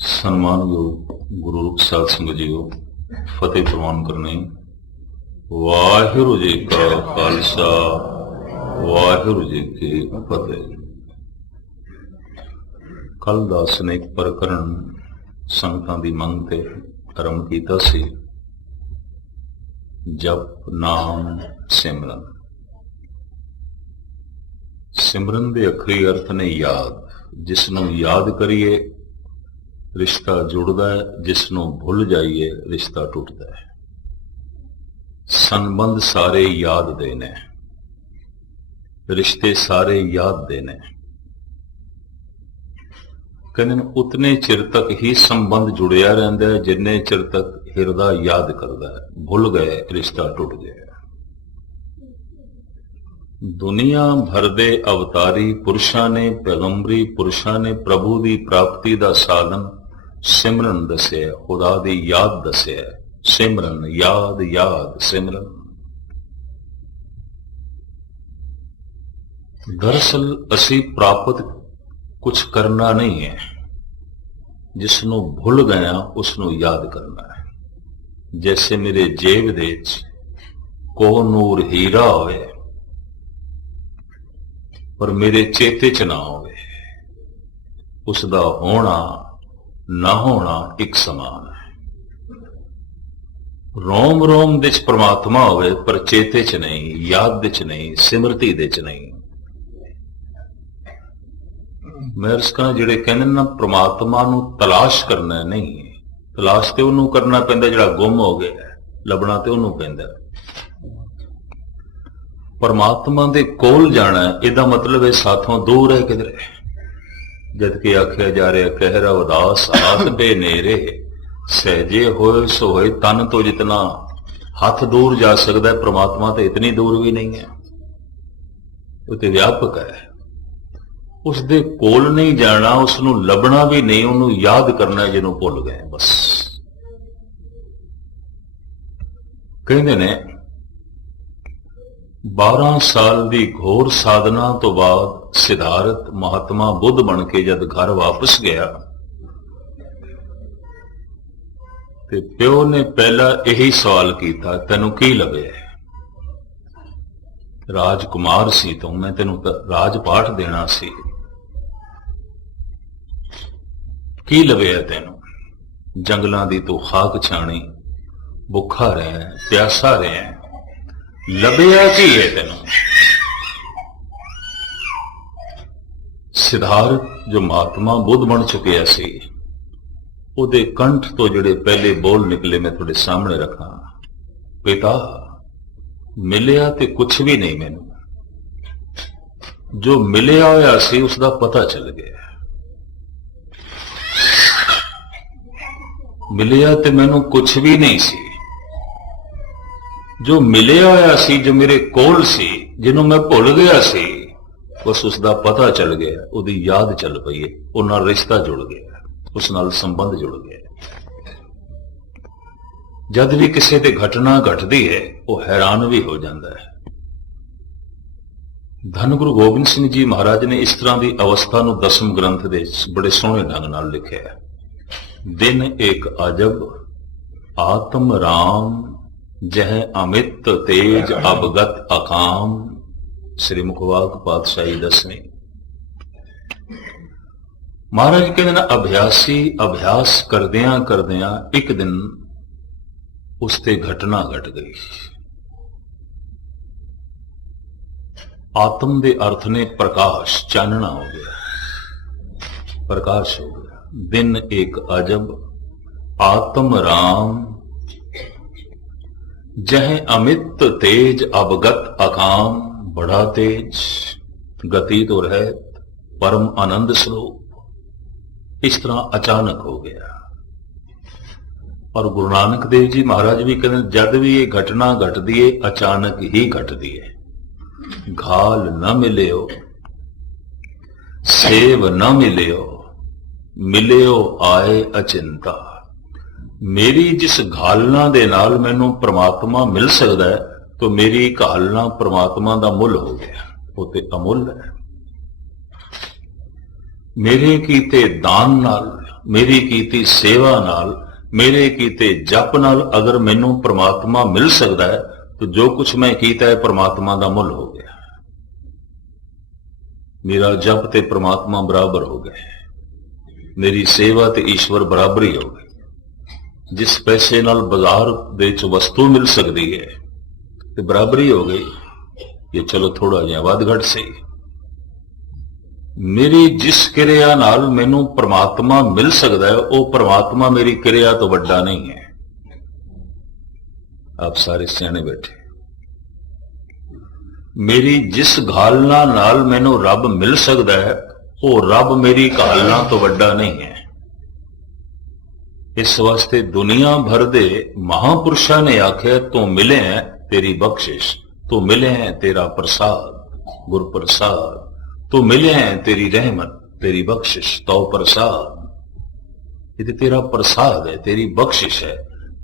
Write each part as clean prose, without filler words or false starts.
ਸਨਮਾਨਯੋਗ ਗੁਰੂ ਰੂਪ ਸਾਧ ਸੰਗਤ ਜੀਓ, ਫਤਿਹ ਪ੍ਰਵਾਨ ਕਰਨੇ। ਵਾਹਿਗੁਰੂ ਜੀ ਕਾ ਖਾਲਸਾ, ਵਾਹਿਗੁਰੂ ਜੀ ਕੀ ਫਤਿਹ। ਕੱਲ ਦਾ ਸਨੇਕ ਪ੍ਰਕਰਣ ਸੰਗਤਾਂ ਦੀ ਮੰਗ ਤੇ ਆਰੰਭ ਕੀਤਾ ਸੀ। ਜਪ ਨਾਮ ਸਿਮਰਨ। ਸਿਮਰਨ ਦੇ ਅਖਰੀ ਅਰਥ ਨੇ ਯਾਦ। ਜਿਸ ਨੂੰ ਯਾਦ ਕਰੀਏ ਰਿਸ਼ਤਾ ਜੁੜਦਾ ਹੈ, ਜਿਸ ਨੂੰ ਭੁੱਲ ਜਾਈਏ ਰਿਸ਼ਤਾ ਟੁੱਟਦਾ ਹੈ। ਸੰਬੰਧ ਸਾਰੇ ਯਾਦ ਦੇ ਨੇ, ਰਿਸ਼ਤੇ ਸਾਰੇ ਯਾਦ ਦੇ ਨੇ। ਕਹਿੰਦੇ ਨੇ ਉਤਨੇ ਚਿਰ ਤੱਕ ਹੀ ਸੰਬੰਧ ਜੁੜਿਆ ਰਹਿੰਦਾ ਹੈ ਜਿੰਨੇ ਚਿਰ ਤੱਕ ਹਿਰਦਾ ਯਾਦ ਕਰਦਾ ਹੈ। ਭੁੱਲ ਗਏ ਰਿਸ਼ਤਾ ਟੁੱਟ ਗਿਆ। ਦੁਨੀਆ ਭਰ ਦੇ ਅਵਤਾਰੀ ਪੁਰਸ਼ਾਂ ਨੇ, ਪੈਗੰਬਰੀ ਪੁਰਸ਼ਾਂ ਨੇ ਪ੍ਰਭੂ ਦੀ ਪ੍ਰਾਪਤੀ ਦਾ ਸਾਧਨ ਸਿਮਰਨ ਦੱਸਿਆ, ਖੁਦਾ ਦੀ ਯਾਦ ਦੱਸਿਆ। ਸਿਮਰਨ, ਯਾਦ, ਯਾਦ, ਸਿਮਰਨ। ਦਰਅਸਲ ਅਸੀਂ ਪ੍ਰਾਪਤ ਕੁਝ ਕਰਨਾ ਨਹੀਂ ਹੈ, ਜਿਸ ਨੂੰ ਭੁੱਲ ਗਿਆ ਉਸ ਨੂੰ ਯਾਦ ਕਰਨਾ ਹੈ। ਜੈਸੇ ਮੇਰੇ ਜੇਬ ਦੇ ਵਿੱਚ ਕੋ ਨੂਰ ਹੀਰਾ ਹੋਵੇ ਪਰ ਮੇਰੇ ਚੇਤੇ ਚ ਨਾ ਹੋਵੇ, ਉਸ ਦਾ ਹੋਣਾ ਨਾ ਹੋਣਾ ਇੱਕ ਸਮਾਨ ਹੈ। ਰੋਮ ਰੋਮ ਦੇ ਚ ਪ੍ਰਮਾਤਮਾ ਹੋਵੇ ਪਰ ਚੇਤੇ ਚ ਨਹੀਂ, ਯਾਦ ਦੇ ਚ ਨਹੀਂ, ਸਿਮਰਤੀ ਦੇ ਚ ਨਹੀਂ। ਮਹਿਰਸ਼ਕਾਂ ਜਿਹੜੇ ਕਹਿੰਦੇ ਨਾ ਪ੍ਰਮਾਤਮਾ ਨੂੰ ਤਲਾਸ਼ ਕਰਨਾ ਨਹੀਂ, ਤਲਾਸ਼ ਤੇ ਉਹਨੂੰ ਕਰਨਾ ਪੈਂਦਾ ਜਿਹੜਾ ਗੁੰਮ ਹੋ ਗਿਆ, ਲੱਭਣਾ ਤੇ ਉਹਨੂੰ ਪੈਂਦਾ। ਪਰਮਾਤਮਾ ਦੇ ਕੋਲ ਜਾਣਾ ਇਹਦਾ ਮਤਲਬ ਹੈ ਸਾਥੋਂ ਦੂਰ ਹੈ ਕਿਧਰੇ। ਜਦ ਕਿ ਆਖਿਆ ਜਾ ਰਿਹਾ ਕਹਿਰਾ ਉਦਾਸ ਆਸ ਬੇਨੇਰੇ, ਸਹਿਜੇ ਹੋਏ ਸੋ ਹੋਏ ਤਨ ਤੋਂ ਜਿਤਨਾ ਹੱਥ ਦੂਰ ਜਾ ਸਕਦਾ, ਪ੍ਰਮਾਤਮਾ ਤੇ ਇਤਨੀ ਦੂਰ ਵੀ ਨਹੀਂ ਹੈ। ਉਹ ਤੇ ਵਿਆਪਕ ਹੈ। ਉਸ ਦੇ ਕੋਲ ਨਹੀਂ ਜਾਣਾ, ਉਸ ਨੂੰ ਲੱਭਣਾ ਵੀ ਨਹੀਂ, ਉਹਨੂੰ ਯਾਦ ਕਰਨਾ ਜਿਹਨੂੰ ਭੁੱਲ ਗਏ ਬਸ। ਕਹਿੰਦੇ ਨੇ 12 ਸਾਲ ਦੀ ਘੋਰ ਸਾਧਨਾ ਤੋਂ ਬਾਅਦ ਸਿਧਾਰਥ ਮਹਾਤਮਾ ਬੁੱਧ ਬਣ ਕੇ ਜਦ ਘਰ ਵਾਪਸ ਗਿਆ ਤੇ ਪਿਓ ਨੇ ਪਹਿਲਾਂ ਇਹੀ ਸਵਾਲ ਕੀਤਾ, ਤੈਨੂੰ ਕੀ ਲੱਭਿਆ? ਰਾਜਕੁਮਾਰ ਸੀ ਤੂੰ, ਮੈਂ ਤੈਨੂੰ ਰਾਜ ਪਾਠ ਦੇਣਾ ਸੀ, ਕੀ ਲੱਭਿਆ ਤੈਨੂੰ? ਜੰਗਲਾਂ ਦੀ ਤੂੰ ਖਾਕ ਛਾਣੀ, ਭੁੱਖਾ ਰਹਿ, ਪਿਆਸਾ ਰਹਿ, ਲੱਭਿਆ ਕੀ ਹੈ ਤੈਨੂੰ? ਸਿਧਾਰਥ ਜੋ ਮਹਾਤਮਾ ਬੁੱਧ ਬਣ ਚੁੱਕਿਆ ਸੀ, ਉਹਦੇ ਕੰਠ ਤੋਂ ਜਿਹੜੇ ਪਹਿਲੇ ਬੋਲ ਨਿਕਲੇ ਮੈਂ ਤੁਹਾਡੇ ਸਾਹਮਣੇ ਰੱਖਾਂ। ਪਿਤਾ ਮਿਲਿਆ ਤੇ ਕੁਛ ਵੀ ਨਹੀਂ ਮੈਨੂੰ, ਜੋ ਮਿਲਿਆ ਹੋਇਆ ਸੀ ਉਸ ਦਾ ਪਤਾ ਚੱਲ ਗਿਆ। ਮਿਲਿਆ ਤੇ ਮੈਨੂੰ ਕੁਛ ਵੀ ਨਹੀਂ ਸੀ, ਜੋ ਮਿਲਿਆ ਹੋਇਆ ਸੀ, ਜੋ ਮੇਰੇ ਕੋਲ ਸੀ, ਜਿਹਨੂੰ ਮੈਂ ਭੁੱਲ ਗਿਆ ਸੀ, ਬਸ ਉਸ ਦਾ ਪਤਾ ਚੱਲ ਗਿਆ, ਉਹਦੀ ਯਾਦ ਚੱਲ ਪਈ, ਉਹ ਨਾਲ ਰਿਸ਼ਤਾ ਜੁੜ ਗਿਆ, ਉਸ ਨਾਲ ਸੰਬੰਧ ਜੁੜ ਗਿਆ। ਜਦ ਵੀ ਕਿਸੇ ਤੇ ਘਟਨਾ ਘਟਦੀ ਹੈ ਉਹ ਹੈਰਾਨ ਵੀ ਹੋ ਜਾਂਦਾ ਹੈ। ਧੰਨ ਗੁਰੂ ਗੋਬਿੰਦ ਸਿੰਘ ਜੀ ਮਹਾਰਾਜ ਨੇ ਇਸ ਤਰ੍ਹਾਂ ਦੀ ਅਵਸਥਾ ਨੂੰ 10ਵੇਂ ਗ੍ਰੰਥ ਦੇ ਬੜੇ ਸੋਹਣੇ ਢੰਗ ਨਾਲ ਲਿਖਿਆ ਹੈ। ਦਿਨ ਏਕ ਅਜਬ ਆਤਮ ਰਾਮ ਜਹ ਅਮਿਤ ਤੇਜ ਅਬਗਤ ਅਕਾਮ। ਸ੍ਰੀ ਮੁਖਵਾਕ ਪਾਤਸ਼ਾਹੀ 10ਵੀਂ। ਮਹਾਰਾਜ ਕਹਿੰਦੇ ਨਾ ਅਭਿਆਸੀ ਅਭਿਆਸ ਕਰਦਿਆਂ ਕਰਦਿਆਂ ਇੱਕ ਦਿਨ ਉਸ ਤੇ ਘਟਨਾ ਘਟ ਗਈ। ਆਤਮ ਦੇ ਅਰਥ ਨੇ ਪ੍ਰਕਾਸ਼, ਚਾਨਣਾ ਹੋ ਗਿਆ, ਪ੍ਰਕਾਸ਼ ਹੋ ਗਿਆ। ਦਿਨ ਏਕ ਅਜਬ ਆਤਮ ਰਾਮ ਜਹ ਅਮਿਤ ਤੇਜ ਅਬਗਤ ਅਕਾਮ। ਬੜਾ ਤੇਜ, ਗਤੀ ਤੋਂ ਰਹਿਤ, ਪਰਮ ਆਨੰਦ ਸਰੂਪ। ਇਸ ਤਰ੍ਹਾਂ ਅਚਾਨਕ ਹੋ ਗਿਆ। ਔਰ ਗੁਰੂ ਨਾਨਕ ਦੇਵ ਜੀ ਮਹਾਰਾਜ ਵੀ ਕਹਿੰਦੇ ਜਦ ਵੀ ਇਹ ਘਟਨਾ ਘਟਦੀ ਹੈ ਅਚਾਨਕ ਹੀ ਘਟਦੀ ਹੈ। ਘਾਲ ਨਾ ਮਿਲਿਓ, ਸੇਵ ਨਾ ਮਿਲਿਓ, ਮਿਲਿਓ ਆਏ ਅਚਿੰਤਾ। ਮੇਰੀ ਜਿਸ ਘਾਲਨਾ ਦੇ ਨਾਲ ਮੈਨੂੰ ਪ੍ਰਮਾਤਮਾ ਮਿਲ ਸਕਦਾ ਹੈ तो मेरी घालना परमात्मा का मुल हो गया, वो ते अमुल है। मेरे कीते दान नाल मेरी कीती सेवा नाल, मेरे कीते जप नाल अगर मैनू परमात्मा मिल सकता है तो जो कुछ मैं कीता है परमात्मा का मुल हो गया। मेरा जप ते परमात्मा बराबर हो गए, मेरी सेवा ते ईश्वर बराबर ही हो गई। जिस पैसे नाल बाजार दे च वस्तु मिल सकती है तो बराबरी हो गई, ये चलो थोड़ा जिहा वध घट सही। मेरी जिस क्रिया नाल मैनू परमात्मा मिल सकता है वो परमात्मा मेरी क्रिया तो वड्डा नहीं है। आप सारे सियाने बैठे। मेरी जिस घालना नाल मैनू रब मिल सकता है वो रब मेरी घालना तो वड्डा नहीं है। इस वास्ते दुनिया भर दे महापुरुषां ने आख्या तू मिले हैं तेरी बख्शिश, तू मिले हैं तेरा प्रसाद गुर प्रसाद, तू मिले हैं तेरी रहमत तेरी बख्शिश तो प्रसाद। ये तेरा प्रसाद है, तेरी बख्शिश है,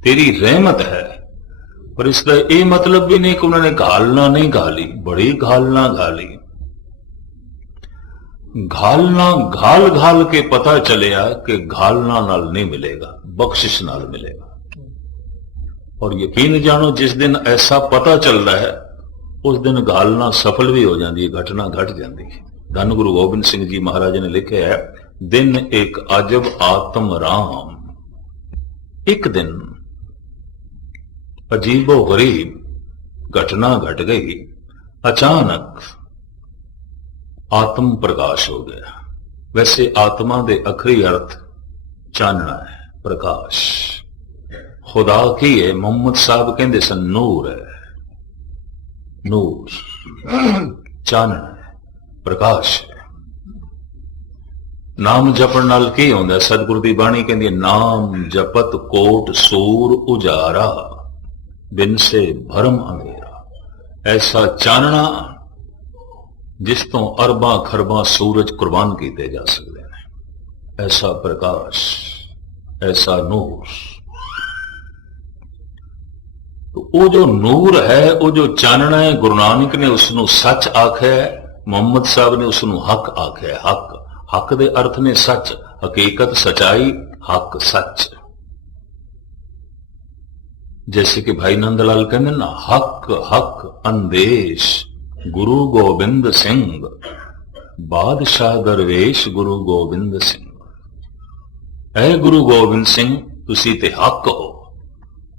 तेरी रहमत है। पर इसका ये मतलब भी नहीं कि उन्होंने घालना नहीं घाली, बड़ी घालना घाली। घालना घाल घाल के पता चलिया कि घालना नाल नहीं मिलेगा, बख्शिश नाल मिलेगा। और यकीन जानो जिस दिन ऐसा पता चल रहा है उस दिन घालना सफल भी हो जाती है, घटना घट जाती है। धन गुरु गोबिंद सिंह जी महाराज ने लिखे है, दिन एक अजब आत्म राम। एक दिन अजीबो गरीब घटना घट गई, अचानक आत्म प्रकाश हो गया। वैसे आत्मा दे अखरी अर्थ चानना है, प्रकाश। खुदा की है, मोहम्मद साहब कहते सन नूर है, नूर चानना है, प्रकाश है। नाम जपण नाल की होंदा? सतगुरु दी बाणी कहंदी नाम जपत कोट सूर उजारा, बिन से भरम अंधेरा। ऐसा चानना जिस तो अरबां खरबां सूरज कुर्बान किए जा सकते हैं, ऐसा प्रकाश, ऐसा नूर। तो वो जो नूर है, वो जो चानना है, गुरु नानक ने उसनों सच आख्या है, मोहम्मद साहब ने उसनों हक आख्या है। हक, हक दे अर्थ ने सच, हकीकत, सच्चाई, हक, सच। जैसे कि भाई नंदलाल कहते ना, हक हक अंदेश गुरु गोबिंद सिंह, बादशाह दरवेश गुरु गोबिंद सिंह। ऐ गुरु गोबिंद सिंह तुसी ते हक हो।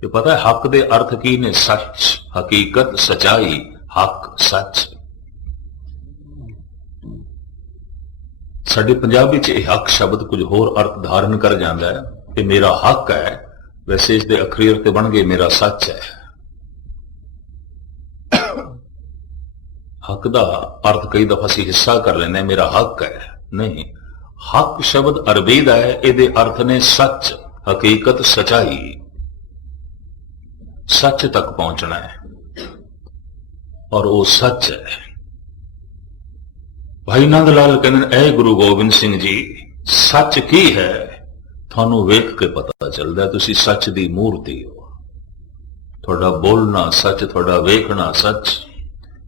ये पता है हक दे अर्थ की ने? सच, हकीकत, सच्चाई, हक, सच। साडे पंजाबी च हक शब्द कुछ होर अर्थ धारण कर जाता है कि मेरा हक है, वैसे इसके अखरी अर्थ बन गए मेरा सच है। हक का अर्थ कई दफा असीं हिस्सा कर लेने, मेरा हक है। नहीं, हक शब्द अरबी का है, ये अर्थ ने सच, हकीकत, सच्चाई। सच तक पहुंचना है और वो सच है। भाई नंदलाल कहते ऐ गुरु गोबिंद सिंह जी, सच की है थानू वेख के पता चलता है, तुसी सच दी मूर्ति हो। थोड़ा बोलना सच, थोड़ा वेखना सच,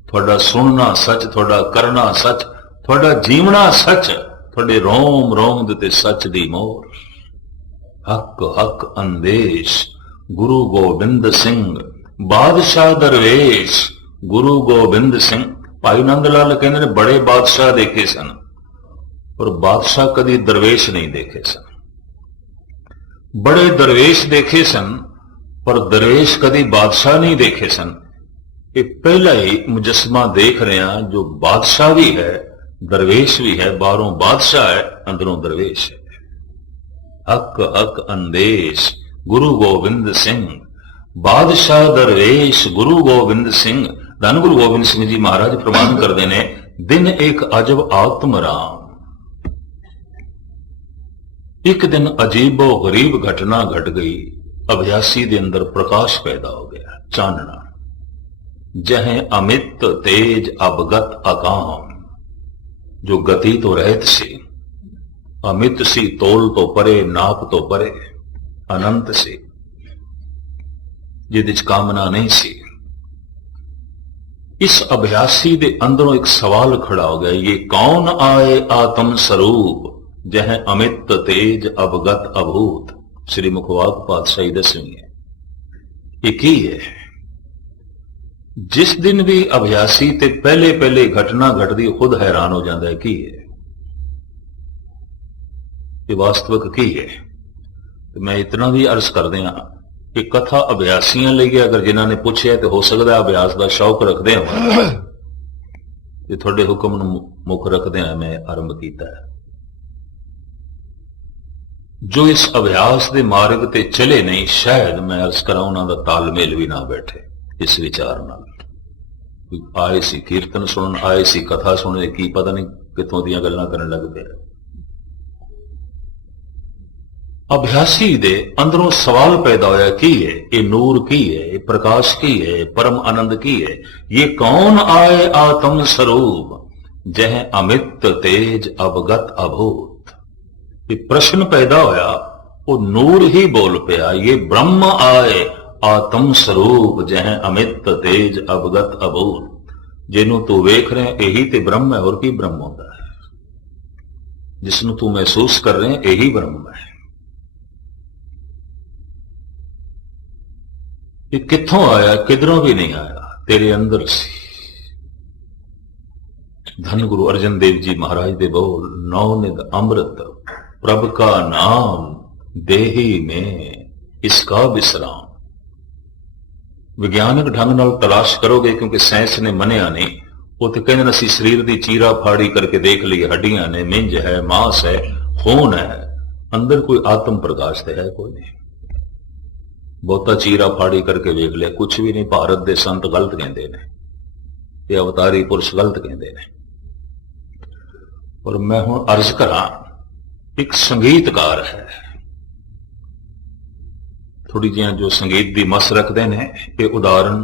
थोड़ा सुनना सच, थोड़ा करना सच, थोड़ा जीवना सच, थोड़े रोम रोम दे सच दी मोर। हक हक अंदेश गुरु गोबिंद सिंह, बादशाह दरवेश गुरु गोबिंद सिंह। भाई नंदलाल कहते ने बड़े बादशाह देखे सन और बादशाह कभी दरवेश नहीं देखे सन। बड़े दरवेश देखे सन पर दरवेश कभी बादशाह नहीं देखे सन। ये पहला ही मुजस्मा देख रहे हैं जो बादशाह भी है, दरवेश भी है, बाहरों बादशाह है, अंदरों दरवेश है। हक हक अंदेश गुरु गोबिंद सिंह, बादशाह दरवेश गुरु गोबिंद सिंह। धन गुरु गोबिंद सिंह जी महाराज प्रमाण करते हैं, दिन एक अजब आत्म राम। एक दिन अजीबो गरीब घटना घट गई, अभ्यासी के अंदर प्रकाश पैदा हो गया, चानना। जह अमित तेज अवगत अकाम, जो गति तो रहत सी, अमित सी, तोल तो परे, नाप तो परे, अनंत सी, जिद कामना नहीं सी। इस अभ्यासी दे अंदरों एक सवाल खड़ा हो गया, ये कौन आए आत्म स्वरूप जह अमित तेज अवगत अभूत। श्री मुखवाक पातशाही दसवीं है। एक ही है जिस दिन भी अभ्यासी ते पहले पहले घटना घटती खुद हैरान हो जाता है की है ये वास्तविक की है। तो मैं इतना भी अर्ज कर दिया कि कथा अभ्यासियों लिए अगर जिन्होंने पूछा तो हो सकता है अभ्यास का शौक रखते हो तो थोड़े हुक्म मुख रखते हैं मैं आरंभ किया है। जो इस अभ्यास के मार्ग ते चले नहीं शायद मैं अर्ज करा उन्होंने तालमेल भी ना बैठे इस विचार नाल। आए सी कीर्तन सुन आए सी कथा सुने की पता नहीं कितों दी गल्लां करन लग पे। अभ्यासी दे अंदरों सवाल पैदा होया की है ये नूर की है ये प्रकाश की है परम आनंद की है ये कौन आए आत्म स्वरूप जह अमित तेज अवगत अभूत। ये प्रश्न पैदा होया वो नूर ही बोल पिया ये ब्रह्म आए आत्म स्वरूप जह अमित तेज अवगत अभूत। जिन्हों तू वेख रहे यही ते ब्रह्म है और की ब्रह्म होता है जिसनों तू महसूस कर रहे यही ब्रह्म है। ये कित्थों आया किधरों भी नहीं आया तेरे अंदर से। धन गुरु अर्जन देव जी महाराज दे बोल नौनिध अमृत प्रभ का नाम देही में इसका विश्राम। विज्ञानिक ढंग नाल तलाश करोगे क्योंकि साइंस ने मनिया नहीं वो तो कहते असी शरीर की चीरा फाड़ी करके देख ली हड्डियां ने मिंज है मांस है खून है अंदर कोई आत्म प्रकाश तो है कोई नहीं। बहुता चीरा फाड़ी करके देख लिया कुछ भी नहीं। भारत के संत गलत कहते हैं ये अवतारी पुरुष गलत कहते हैं। और मैं हुण अर्ज करा एक संगीतकार है थोड़ी जी जो संगीत की मस रखते हैं ये उदाहरण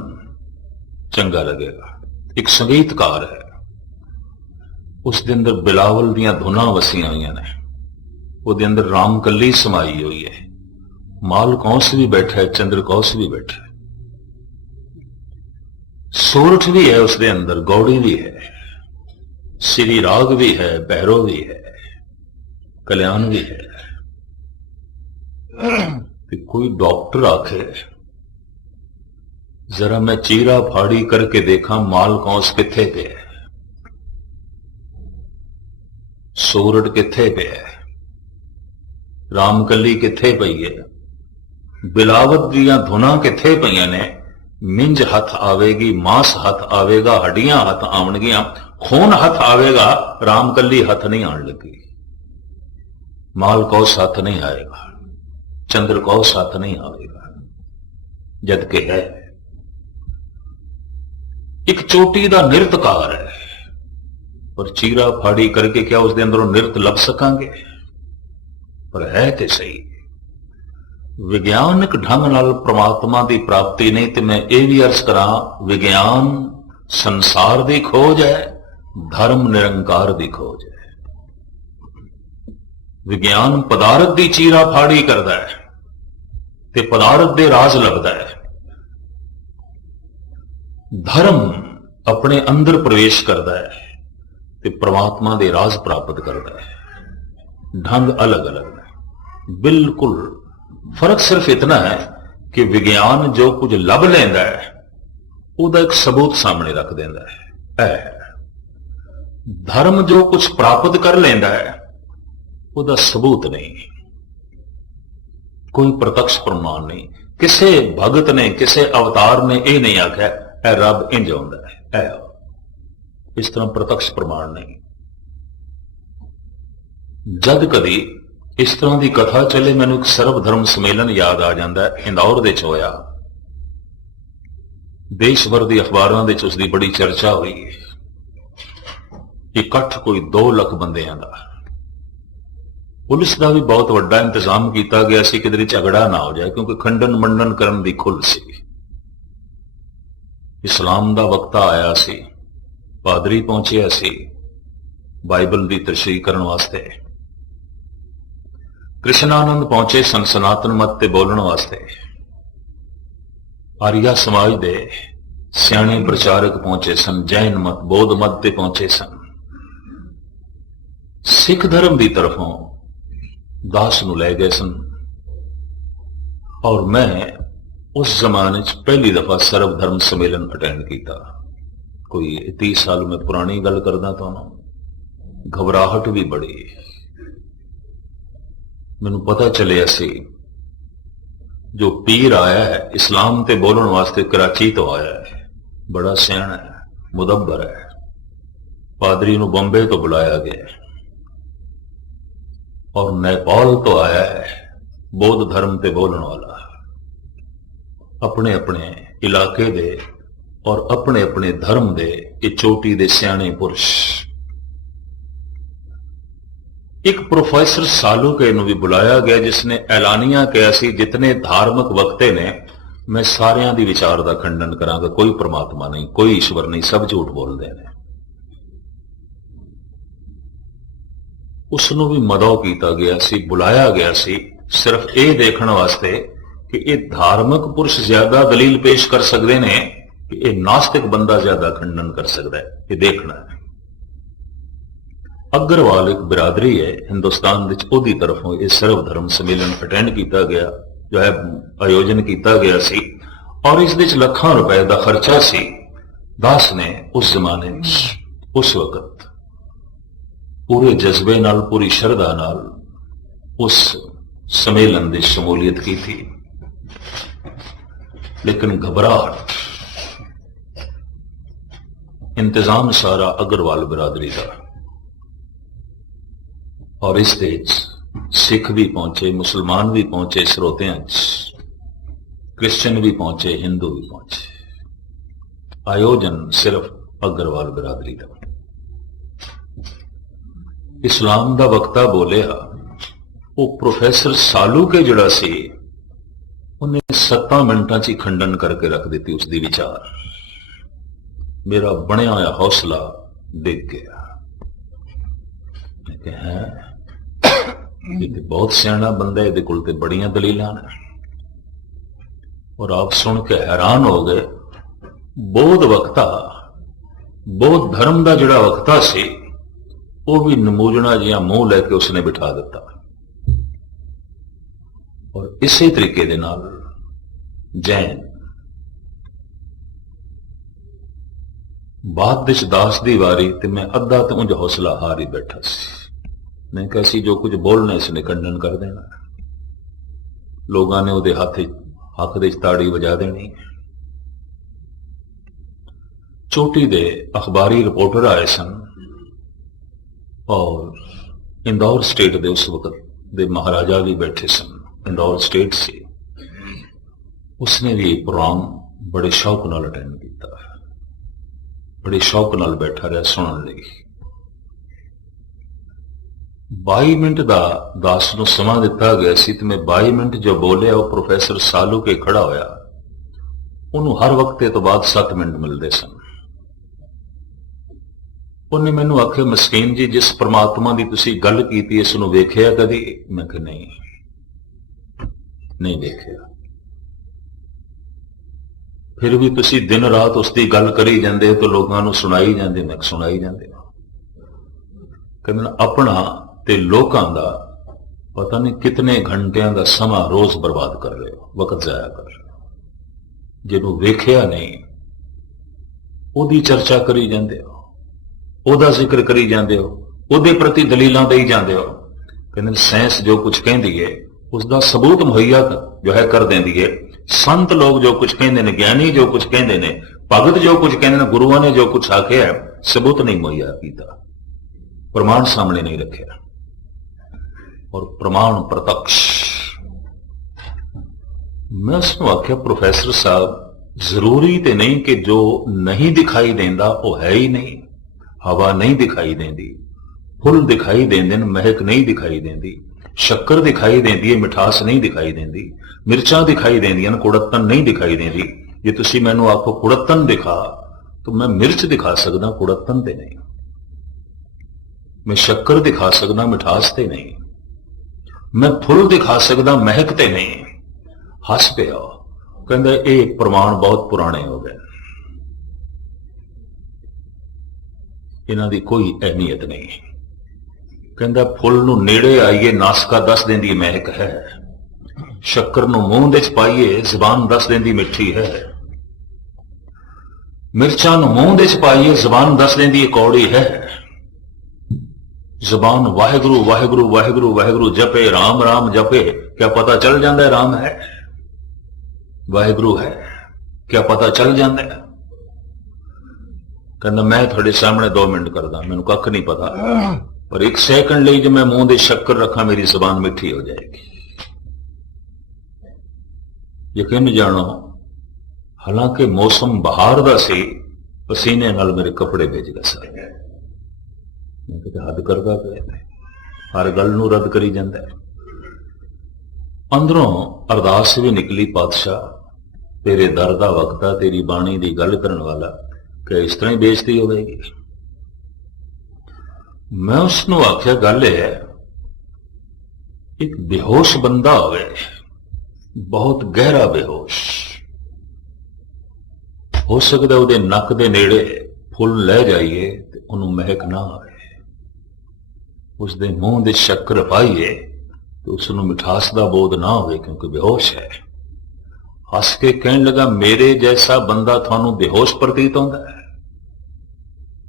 चंगा लगेगा। एक संगीतकार है उसके अंदर बिलावल दियां धुनां वसियां हुई ने वो अंदर रामकली समाई हुई है माल कौंस भी बैठा है चंद्र कौंस भी बैठा है सोरठ भी है उसके अंदर गौड़ी भी है श्री राग भी है भैरव भी है कल्याण भी है। कोई डॉक्टर आखे जरा मैं चीरा फाड़ी करके देखा माल कौंस किथे पे है सोरठ किथे पे है रामकली किथे पई है बिलावत दियां धुना किथे पईयां ने मिंज हथ आवेगी मांस हथ आवेगा हड्डियां हथ आवणगियां खून हथ आवेगा रामकली हथ नहीं आने लगी माल कौस हथ नहीं आएगा चंद्र कौस हथ नहीं आएगा जद के है एक चोटी का नृत्यकार है पर चीरा फाड़ी करके क्या उसके अंदरों नृत्य लभ सकांगे पर है तो सही विज्ञानिक ढंग नाल परमात्मा की प्राप्ति नहीं तो मैं ये भी अर्ज करा विज्ञान संसार की खोज है धर्म निरंकार की खोज है। विज्ञान पदार्थ की चीरा फाड़ी करता है ते पदार्थ दे राज लगता है। धर्म अपने अंदर प्रवेश करता है ते परमात्मा दे राज प्राप्त करता है। ढंग अलग अलग है बिल्कुल फर्क सिर्फ इतना है कि विज्ञान जो कुछ लभ लेंदा है उसका एक सबूत सामने रख देंदा है। धर्म जो कुछ प्राप्त कर लेंदा है उसका सबूत नहीं कोई प्रत्यक्ष प्रमाण नहीं। किसे भगत ने किसे अवतार ने यह नहीं आख्या ऐ रब इंज आउंदा है ऐ इस तरह प्रत्यक्ष प्रमाण नहीं। जद कदी इस तरह की कथा चले मैनू एक सर्वधर्म सम्मेलन याद आ जाता है इंदौर दे होया देश भर की अखबारों के उसकी बड़ी चर्चा हुई। इकट्ठ कोई 2 लाख बंदियां का पुलिस का भी बहुत बड़ा इंतजाम किया गया सी किधर झगड़ा ना हो जाए क्योंकि खंडन मंडन करन दी खुल सी। इस्लाम का वक्ता आया सी पादरी पहुंचिया सी बाइबल की तशरीह करने वास्ते कृष्णानंद पहुंचे सन सनातन मत ते बोलने वास्ते आर्या समाज दे सियाणे प्रचारक पहुंचे सन जैन मत बौद्ध मत ते पहुंचे सन सिख धर्म की तरफों दास नूं लै गए सन और मैं उस जमाने च पहली दफा सर्वधर्म सम्मेलन अटेंड किया। कोई 30 साल में पुरानी गल करदा तुहानूं, घबराहट भी बड़ी। मैनूं पता चलिया सी जो पीर आया है इस्लाम ते बोलण वास्ते कराची तो आया है, बड़ा सियाणा है, मुदब्बर है। पादरी नूं बंबे तो बुलाया गया और नेपाल तो आया है बौद्ध धर्म ते बोलण वाला। अपने अपने इलाके दे और अपने अपने धर्म दे ये चोटी दे सियाणे पुरुष। एक प्रोफेसर सालूके नूं भी बुलाया गया जिसने ऐलानिया कहा सी जितने धार्मिक वक्ते ने मैं सारियां दी विचार दा खंडन करांगा, कोई परमात्मा नहीं, कोई ईश्वर नहीं, सब झूठ बोलते हैं। उसनूं भी मदौ किया गया सी, बुलाया गया सी सिर्फ ये देखने वास्ते कि ये धार्मिक पुरुष ज्यादा दलील पेश कर सकते हैं कि ये नास्तिक बंदा ज्यादा खंडन कर सकता है, ये देखना है। अग्रवाल एक बिरादरी है हिंदुस्तान की तरफों ये सर्वधर्म सम्मेलन अटेंड किया गया, जो है आयोजन किया गया सी और इस लाखों रुपए का खर्चा सी। दास ने उस जमाने उस वक्त पूरे जज्बे नाल पूरी शरधा नाल उस सम्मेलन की शमूलियत की थी, लेकिन घबराहट, इंतजाम सारा अग्रवाल बिरादरी का और इस सिख भी पहुंचे, मुसलमान भी पहुंचे, श्रोतियां क्रिश्चियन भी पहुंचे, हिंदू भी पहुंचे। आयोजन सिर्फ अग्रवाल बिरादरी का। इस्लाम का वक्ता बोलिया वो प्रोफेसर सालूके जिहड़ा सी उन्हें 7 मिनटां च ही खंडन करके रख दी उसकी विचार। मेरा बनया होया हौसला डिग गया। ये बहुत सियाणा बंदा, ये कोल ते बड़ियां दलीलां ने। और आप सुन के हैरान हो गए, बौद्ध वक्ता, बौद्ध धर्म का जिहड़ा वक्ता सी वो भी नमूजना जिहा मुंह लैके उसने बिठा दिता। और इसी तरीके दे नाल जैन बाद दास दी वारी ते मैं अद्धा तो मुझे हौसला हार ही बैठा सी। मैं कैसी जो कुछ बोलना इसने खंडन कर देना, लोगों ने उहदे हक दे ताड़ी वजा देनी। चोटी दे अखबारी रिपोर्टर आए सन और इंदौर स्टेट दे उस वक्त दे महाराजा भी बैठे सन, इंदौर स्टेट से। उसने भी प्रोग्राम बड़े शौक नाल अटेंड किया, बड़े शौक नाल बैठा रहा सुनने लई। 22 मिनट का दास नूं समा दिता गया सी ते मैं 22 मिनट जो बोलिया वो प्रोफेसर सालूके खड़ा होया, उन्होंने हर वक्त तो बाद 7 मिनट मिलते सन। उन्हें मैनू आखे मस्कीन जी जिस परमात्मा की तुसी गल की इसनूं वेखिया कदी? मैं कहा नहीं वेखिया। फिर भी तुसी दिन रात उसकी गल करी जाते तो लोगों को सुनाई जाते। मैं सुनाई जाते कहना अपना ते लोगों का पता नहीं कितने घंटिया का समा रोज बर्बाद कर रहे हो, वक्त जाया कर रहे हो। जिन्हों वेखिया नहीं ओदी चर्चा करी जाते हो, ओदा जिक्र करी जाते हो, ओदे प्रति दलीलां देई जाते हो। कहते साइंस जो कुछ कहती है उसका सबूत मुहैया जो है कर देंदी है। संत लोग जो कुछ कहते हैं, ज्ञानी जो कुछ कहते हैं, भगत जो कुछ कहते हैं, गुरुओं ने जो कुछ आख्या है, सबूत नहीं मुहैया किया, प्रमाण सामने नहीं रखे। और प्रमाण प्रत्यक्ष। मैं उसको आख्या प्रोफेसर साहब जरूरी तो नहीं कि जो नहीं दिखाई देता वो है ही नहीं। हवा नहीं दिखाई देती, फुल दिखाई देंदे, महक नहीं दिखाई देती, शक्कर दिखाई देती है, मिठास नहीं दिखाई देती, मिर्चा दिखाई देंदियां, कुड़त्तन नहीं दिखाई देती। जे तुसी मैनू आखो कुड़त्तन दिखा तो मैं मिर्च दिखा सकदा, कुड़त्तन ते नहीं। मैं शक्कर दिखा सकदा, मिठास ते नहीं। मैं फुल दिखा सकदा, महक ते नहीं। हस पिया, कहंदा ये प्रमाण बहुत पुराने हो गए, इन्हां दी कोई अहमियत नहीं। ਕਹਿੰਦਾ ਫੁੱਲ ਨੂੰ ਨੇੜੇ ਆਈਏ ਨਾਸਕਾ ਦੱਸ ਦਿੰਦੀ ਮਹਿਕ ਹੈ, ਸ਼ੱਕਰ ਨੂੰ ਮੂੰਹ ਦੇ ਚ ਪਾਈਏ ਜ਼ਬਾਨ ਦੱਸ ਦਿੰਦੀ ਮਿੱਠੀ ਹੈ, ਮਿਰਚਾਂ ਨੂੰ ਮੂੰਹ ਦੇ ਚ ਪਾਈਏ ਜ਼ਬਾਨ ਦੱਸ ਦਿੰਦੀ ਕੌੜੀ ਹੈ। ਜ਼ਬਾਨ ਵਾਹਿਗੁਰੂ ਵਾਹਿਗੁਰੂ ਵਾਹਿਗੁਰੂ ਵਾਹਿਗੁਰੂ ਜਪੇ, ਰਾਮ ਰਾਮ ਜਪੇ, ਕਿਆ ਪਤਾ ਚੱਲ ਜਾਂਦਾ ਰਾਮ ਹੈ ਵਾਹਿਗੁਰੂ ਹੈ, ਕਿਆ ਪਤਾ ਚੱਲ ਜਾਂਦਾ। ਕਹਿੰਦਾ ਮੈਂ ਤੁਹਾਡੇ ਸਾਹਮਣੇ 2 ਮਿੰਟ ਕਰਦਾ, ਮੈਨੂੰ ਕੱਖ ਨਹੀਂ ਪਤਾ, ਪਰ 1 ਸੈਕਿੰਡ ਲਈ ਜੇ ਮੈਂ ਮੂੰਹ ਦੇ ਸ਼ੱਕਰ ਰੱਖਾਂ ਮੇਰੀ ਜ਼ਬਾਨ ਮਿੱਠੀ ਹੋ ਜਾਏਗੀ। ਯਕੀਨ ਜਾਣੋ, ਹਾਲਾਂਕਿ ਮੌਸਮ ਬਹਾਰ ਦਾ ਸੀ, ਪਸੀਨੇ ਨਾਲ ਮੇਰੇ ਕੱਪੜੇ ਭਿੱਜ ਗਏ ਸਾਰੇ। ਮੈਂ ਕਿਤੇ ਹੱਦ ਕਰਦਾ ਪਿਆ, ਹਰ ਗੱਲ ਨੂੰ ਰੱਦ ਕਰੀ ਜਾਂਦਾ। ਅੰਦਰੋਂ ਅਰਦਾਸ ਵੀ ਨਿਕਲੀ, ਪਾਤਸ਼ਾਹ ਤੇਰੇ ਦਰ ਦਾ ਵਕਤ ਆ, ਤੇਰੀ ਬਾਣੀ ਦੀ ਗੱਲ ਕਰਨ ਵਾਲਾ, ਕਿ ਇਸ ਤਰ੍ਹਾਂ ਹੀ ਬੇਇੱਜ਼ਤੀ ਹੋਵੇਗੀ। ਮੈਂ ਉਸ ਨੂੰ ਆਖਿਆ ਗੱਲ ਇਹ ਹੈ, ਇੱਕ ਬੇਹੋਸ਼ ਬੰਦਾ ਹੋਵੇ, ਬਹੁਤ ਗਹਿਰਾ ਬੇਹੋਸ਼, ਹੋ ਸਕਦਾ ਉਹਦੇ ਨੱਕ ਦੇ ਨੇੜੇ ਫੁੱਲ ਲੈ ਜਾਈਏ ਤੇ ਉਹਨੂੰ ਮਹਿਕ ਨਾ ਆਵੇ, ਉਸਦੇ ਮੂੰਹ ਦੇ ਸ਼ੱਕਰ ਪਾਈਏ ਤੇ ਉਸ ਨੂੰ ਮਿਠਾਸ ਦਾ ਬੋਧ ਨਾ ਹੋਵੇ, ਕਿਉਂਕਿ ਬੇਹੋਸ਼ ਹੈ। ਹੱਸ ਕੇ ਕਹਿਣ ਲੱਗਾ, ਮੇਰੇ ਜੈਸਾ ਬੰਦਾ ਤੁਹਾਨੂੰ ਬੇਹੋਸ਼ ਪ੍ਰਤੀਤ ਹੁੰਦਾ ਹੈ?